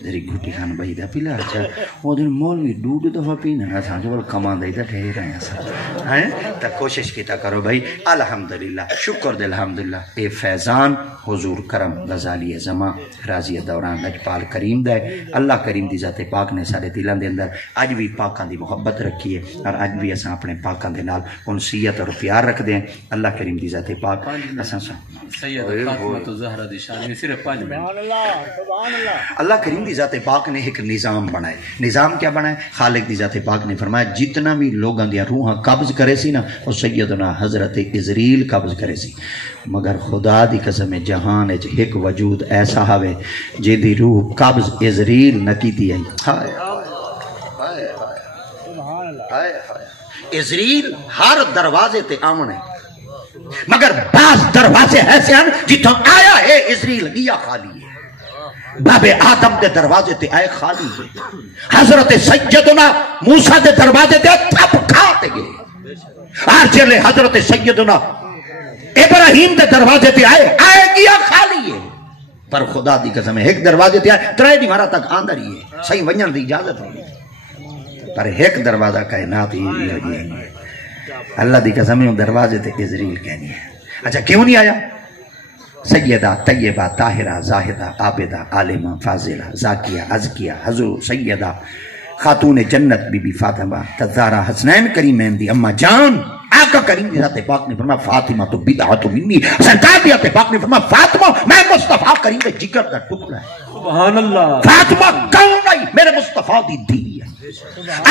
تیری گھٹی خان بئی دا پلا اچھا او دن مولوی ڈوڈ دفعہ پینا اساں جو ول کما دے تے ٹھہر ہیں اساں ہیں تے کوشش کیتا کرو بھائی الحمدللہ شکر دے الحمدللہ اے فیضان حضور کرم غزالی زمان راضی دوران لجپال کریم دا ہے اللہ کریم دی ذات پاک نے سارے دلاں دے اج بھی پاکاں دی محبت رکھی ہے اور اج بھی اساں اپنے پاکاں دے نال انسیت اور پیار رکھ دے ہیں اللہ کریم دی ذات پاک اساں سید فاطمہ زہرا دی شان میں صرف 5 منٹ. سبحان اللہ. اللہ کریم دی ذات پاک نے ایک نظام بنائے. نظام کیا بنائے؟ خالق دی ذات پاک نے فرمایا جتنا بھی لوگاں دی روحاں قبض کرے سی نا وہ سیدنا حضرت عزریل قبض کرے سی مگر خدا دی قسم جہان وچ ایک وجود ایسا ہوے جے دی روح قبض عزریل نہ کیتی آئی. ہائے عزریل ہر دروازے تے آمنے مگر بعض دروازے ایسے ہیں جتوں آیا ہے عزریل گیا خالی ہے. باب آدم دے دروازے تے آئے خالی ہے. حضرت سیدنا موسیٰ دے دروازے تے تھپ کھاتے گئے. ہر چلے حضرت سیدنا ابراہیم دے دروازے تے آئے گیا خالی ہے. پر خدا دی قسم ہے ایک دروازے تے آئے 3 دیوارہ تک آندر ہی ہے صحیح ونجن دی اجازت نہیں پر ایک دروازہ کائنات ہی ہے. اللہ دی قسم ہے دروازے تے عزریل کہنی ہے. اچھا کیوں نہیں آیا؟ سیدہ طیبہ طاہرہ زاہدہ عابدہ عالمہ فاضلہ زاکیہ ازکیہ حضور سیدہ خاتون جنت بی بی فاطمہ تزارہ حسنین کریمین دی اما جان آقا کریم دی ذات پاک نے فرمایا فاطمہ تو بدعت منی. سرکار دی ذات پاک نے فرمایا فاطمہ میں مصطفیٰ کریم دے جگر دا ٹکڑا ہے. سبحان اللہ. فاطمہ کون نہیں میرے مصطفیٰ دی دی ہے.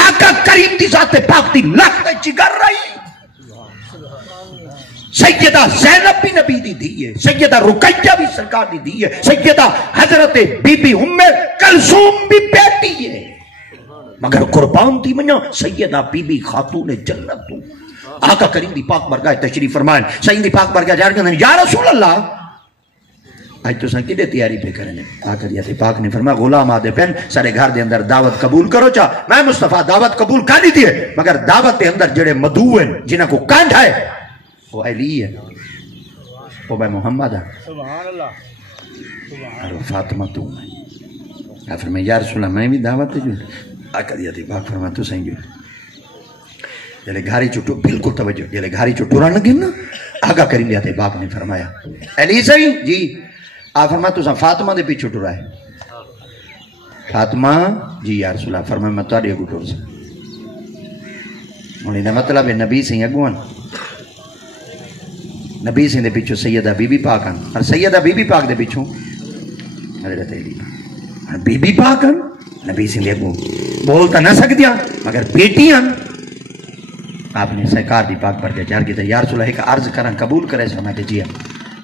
آقا کریم دی ذات پاک دی لکھ دے جگر رہی. سیدہ زینب بھی نبی دی دی ہے. سیدہ رقیہ بھی سرکار دی دی ہے. سیدہ حضرت بی بی ام کلثوم بھی بیٹی ہے مگر قربان دی منیا سیدہ بی بی خاتون جنت تو آقا کریم دی پاک برگاہ تشریف فرمائیں. سید دی پاک برگاہ جا کے یا رسول اللہ آج تو سن کدے تیاری پہ کرنے. آقا دی پاک نے فرمایا غلام آدھے پہن سارے گھر دے اندر دعوت قبول کرو چاہ میں مصطفیٰ دعوت قبول کر لی دیئے مگر دعوت دے اندر جڑے مدعو ہیں جنہ کو کانڈ ہے وہ علی ہے وہ بے محمد ہے سبحان اللہ. اور فاطمہ تو میں فرمایا یا رسول اللہ میں بھی دعوت جو آقا دی پاک فرمایا تو سن جو جلے گھاری چٹو بالکل توجہ جلے گھاری چٹو رہا لگے نا آقا کریم دی پاک نے فرمایا علی صحیح جی آپ فرمایا تو فاطمہ دے پیچھے ٹر رہا ہے. فاطمہ جی یا رسول اللہ فرمایا میں تاری اگو ٹر سا انہیں نے مطلب ہے نبی سے اگوان نبی سے دے پیچھو سیدہ بی بی پاک آن اور سیدہ بی بی پاک دے پیچھو حضرت علی بی بی پاک آن نبی سے دے اگو بولتا نہ سکتیاں مگر بیٹی آن. آپ نے سرکار دی پاک پر جار کی تھا یا رسول اللہ ایک عرض کرن قبول کرے سو میں جی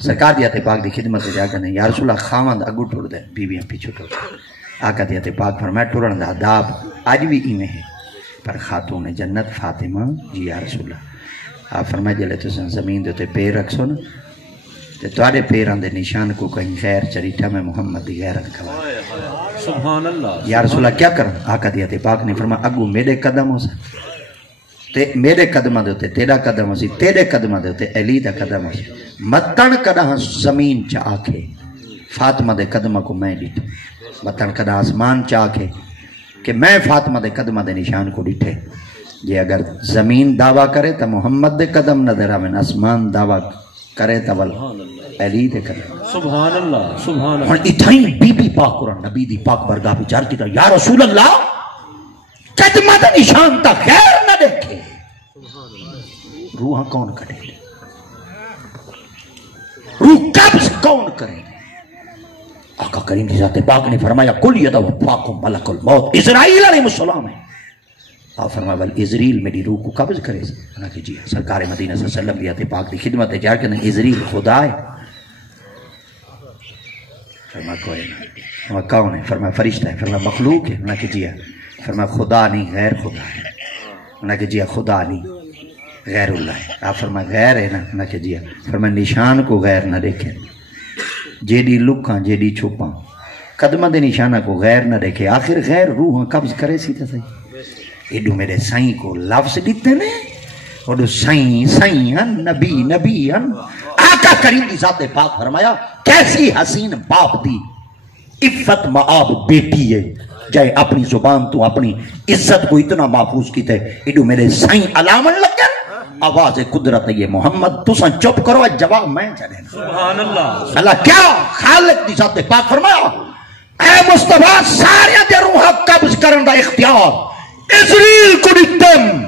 سرکار دی آتے پاک دی خدمت سے جا کرنے یا رسول اللہ خامند اگو ٹھوڑ دے بیویاں پیچھو ٹھوڑ دے. آقا دی آتے پاک فرمایا ٹھوڑن دا عذاب آج بھی ایمیں ہے پر خاتون جنت فاطمہ جی یا رسول اللہ آپ فرمایا جلے تو زمین دے پیر رکھ سو نا تے توارے پیران دے نشان کو کہیں خیر چریٹا میں محمد دی غیرت کھوا. سبحان اللہ. یا رسول اللہ کیا کروں؟ آقا دی آتے پاک نے فرمایا اگو میرے قدم ہو سا میرے قدمہ دے ہوتے تیرا قدم ہوسی تیرے قدمہ دے ہوتے علی دا قدم ہوسی متن کدہ زمین چا آکھے فاطمہ دے قدمہ کو میں ڈیٹھے متن کدہ آسمان چا آکھے کہ میں فاطمہ دے قدمہ دے نشان کو ڈیٹھے. یہ اگر زمین دعویٰ کرے تو محمد دے قدم نظر آمین آسمان دعویٰ کرے تو علی دے کرے سبحان اللہ سبحان اللہ ہن اتھائی بی بی پاک قرآن نبی دی پاک برگاہ بھی چار کیتا یا رسول اللہ قدمہ دا نشان تا خیر نہ دیکھے روحاں کون کٹے روح قبض کون کرے آقا کریم کی ذات پاک نے فرمایا کل یتوفاکم ملک الموت اسرائیل علیہ السلام ہے آپ فرمایا بل اسرائیل میری روح کو قبض کرے انہا کہ جی سرکار مدینہ صلی اللہ علیہ وسلم ذات پاک دی خدمت ہے جار کہ اسرائیل خدا ہے فرمایا کوئی نہیں فرمایا کون ہے فرمایا فرشتہ ہے فرمایا مخلوق ہے انہا کہ جی فرمایا خدا نہیں غیر خدا ہے انہا کہ جی خدا نہیں غیر اللہ ہے آپ فرمایا غیر ہے نا انہا کہ جی فرمایا نشان کو غیر نہ دیکھیں جیڑی لکھاں جیڑی چھپاں قدمہ دے نشانہ کو غیر نہ دیکھے آخر غیر روحاں قبض کرے سی تھا صحیح ایڈو میرے سائیں کو لفظ دیتے نے اوڈو سائیں نبی نبی آقا کریم کی ذات پاک فرمایا کیسی حسین باپ دی عفت معاب بیٹی ہے جائے اپنی زبان تو اپنی عزت کو اتنا محفوظ کی تے ایڈو میرے سائیں علامن لگن آواز قدرت یہ محمد تساں چپ کرو جواب میں چلے سبحان اللہ اللہ کیا خالق دی ذات پاک فرمایا اے مصطفیٰ سارے دے روحہ قبض کرن دا اختیار اسرائیل کو دیتن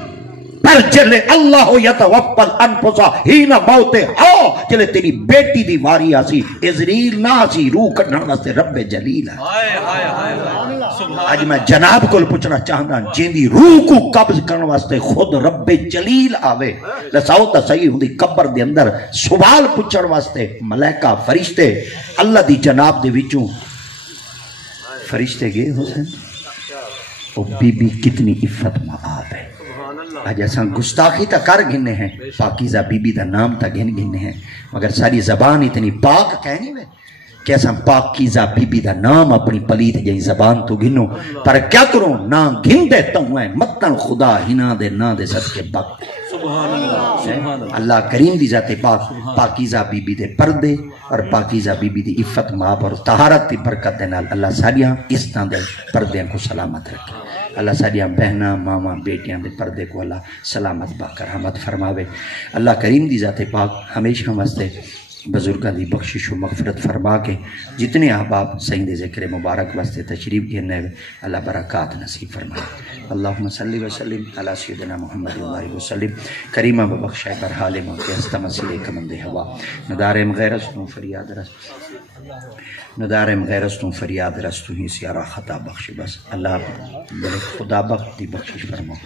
پر چلے اللہ یتوفل انفسا ہینا موتے ہاں چلے تیری بیٹی دی واری آسی اسرائیل نہ آسی روح کٹھن واسطے رب جلیل ہے آج میں جناب کو پوچھنا چاہتا ہوں جن دی روح کو قبض کرنے واسطے خود رب جلیل آوے لساؤ تا صحیح ہوں دی قبر دے اندر سوال پوچھن واسطے ملائکہ فرشتے اللہ دی جناب دے وچوں فرشتے گئے حسین وہ بی بی کتنی عفت معاب ہے آج ایسا گستاخی تا کر گھننے ہیں پاکیزہ بی بی دا نام تا گھننے ہیں مگر ساری زبان اتنی پاک کہنی میں کہ ایسا پاکیزہ بی بی دا نام اپنی پلیت جائیں زبان تو گھنو پر کیا کروں نا گھن دیتا ہوں ہے متن خدا ہنا دے نا دے صدقے بک سبحان اللہ اللہ کریم دی ذات پاک پاکیزہ بی بی دے پردے اور پاکیزہ بی بی دی عفت ماب اور طہارت دی برکت دے نال اللہ ساریاں اس طرح دے پردے کو سلامت رکھے اللہ ساریاں بہناں ماما بیٹیاں دے پردے کو اللہ سلامت باکر رحمت فرماوے اللہ کریم دی ذات پاک ہمیشہ واسطے بزرگاں دی بخشش و مغفرت فرما کے جتنے احباب سعید ذکر مبارک واسطے تشریف گھنے ہوئے اللہ برکات نصیب فرمائے اللہم صلی وسلم علی سیدنا محمد وآلہ وسلم کریمہ ببخشائے برحال موت استمسلے کمند ہوا ندارم غیرستوں فریاد ندارم غیرستوں فریاد رستوں ہی سیارہ خطا بخش بس اللہ بڑے خدا بخش دی بخشش فرماؤ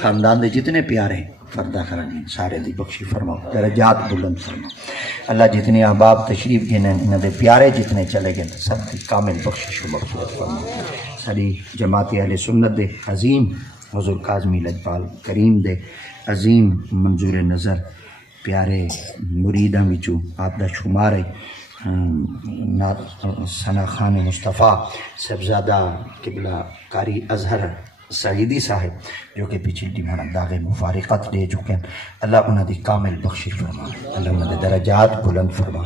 خاندان دے جتنے پیارے فردہ خرانین سارے دی بخشش فرماؤ درجات بلند فرماؤ اللہ جتنے احباب تشریف گئے انہوں دے پیارے جتنے چلے گئے سب دی کامل بخشش و مغفرت فرماؤ ساری جماعت اہل سنت دے عظیم حضور کاظمی لجپال کریم دے عظیم منظور نظر پیارے مریداں وچوں آپ دا شمار ہے ثنا خان مصطفیٰ صاحبزادہ قبلہ قاری اظہر سعیدی صاحب جو کہ پچھلی ٹیمہ داغ مفارقت دے چکے ہیں اللہ انہوں دی کامل بخشش فرما اللہ انہوں دے درجات بلند فرما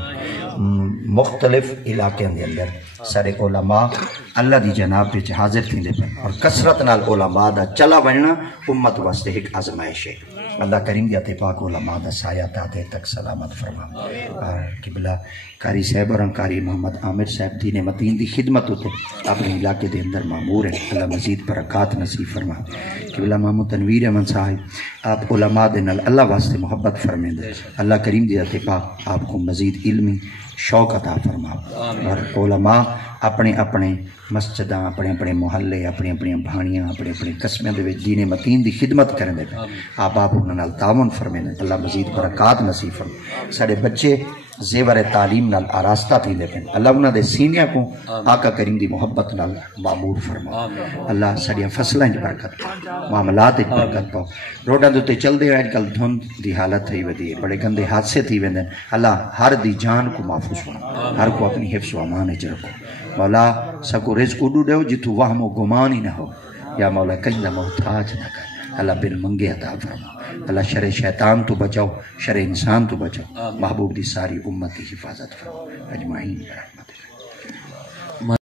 مختلف علاقے دے اندر سارے علماء اللہ دی جناب پہ حاضر تھیں دے پہ اور کثرت نال علماء دا چلا بڑھنا امت واسطے ایک آزمائش ہے اللہ کریم دی عطا پاک علماء دا سایہ تاتے تک سلامت فرما اور قبلہ قاری صاحب اور قاری محمد عامر صاحب دین متین دی خدمت ہوتے اپنے علاقے دے اندر معمور ہیں اللہ مزید برکات نصیب فرما قبلہ محمد تنویر احمد صاحب آپ علماء دے نال اللہ واسطے محبت فرمیں دے اللہ کریم دی عطا پاک آپ کو مزید علمی شوق عطا فرما اور علماء اپنے اپنے مسجداں اپنے اپنے محلے اپنے اپنے بھانیاں اپنے اپنے قسمیں دے دین متین دی خدمت کرنے دے آپ انہوں نال تعاون فرمیں دے اللہ مزید برکات نصیب فرما سارے بچے زیور تعلیم نال آراستہ تھی دے پہ اللہ انہوں دے سینیاں کو آقا کریم دی محبت نال معمور فرما اللہ ساڑیاں فصلیں برکت پاؤ معاملات برکت پاؤ روڈاں دوتے چل دے آج کل دھند دی حالت تھی ودی ہے بڑے گندے حادثے تھی ویندے اللہ ہر دی جان کو محفوظ فرما ہر کو اپنی حفظ و امان اچ رکھو مولا سکو رزق اڈو دے جتو وہم و گمان ہی نہ ہو یا مولا کہیں نہ محتاج نہ کر اللہ بن منگے عطا فرما اللہ شر شیطان تو بچاؤ شر انسان تو بچاؤ محبوب دی ساری امت کی حفاظت فرما اجمعین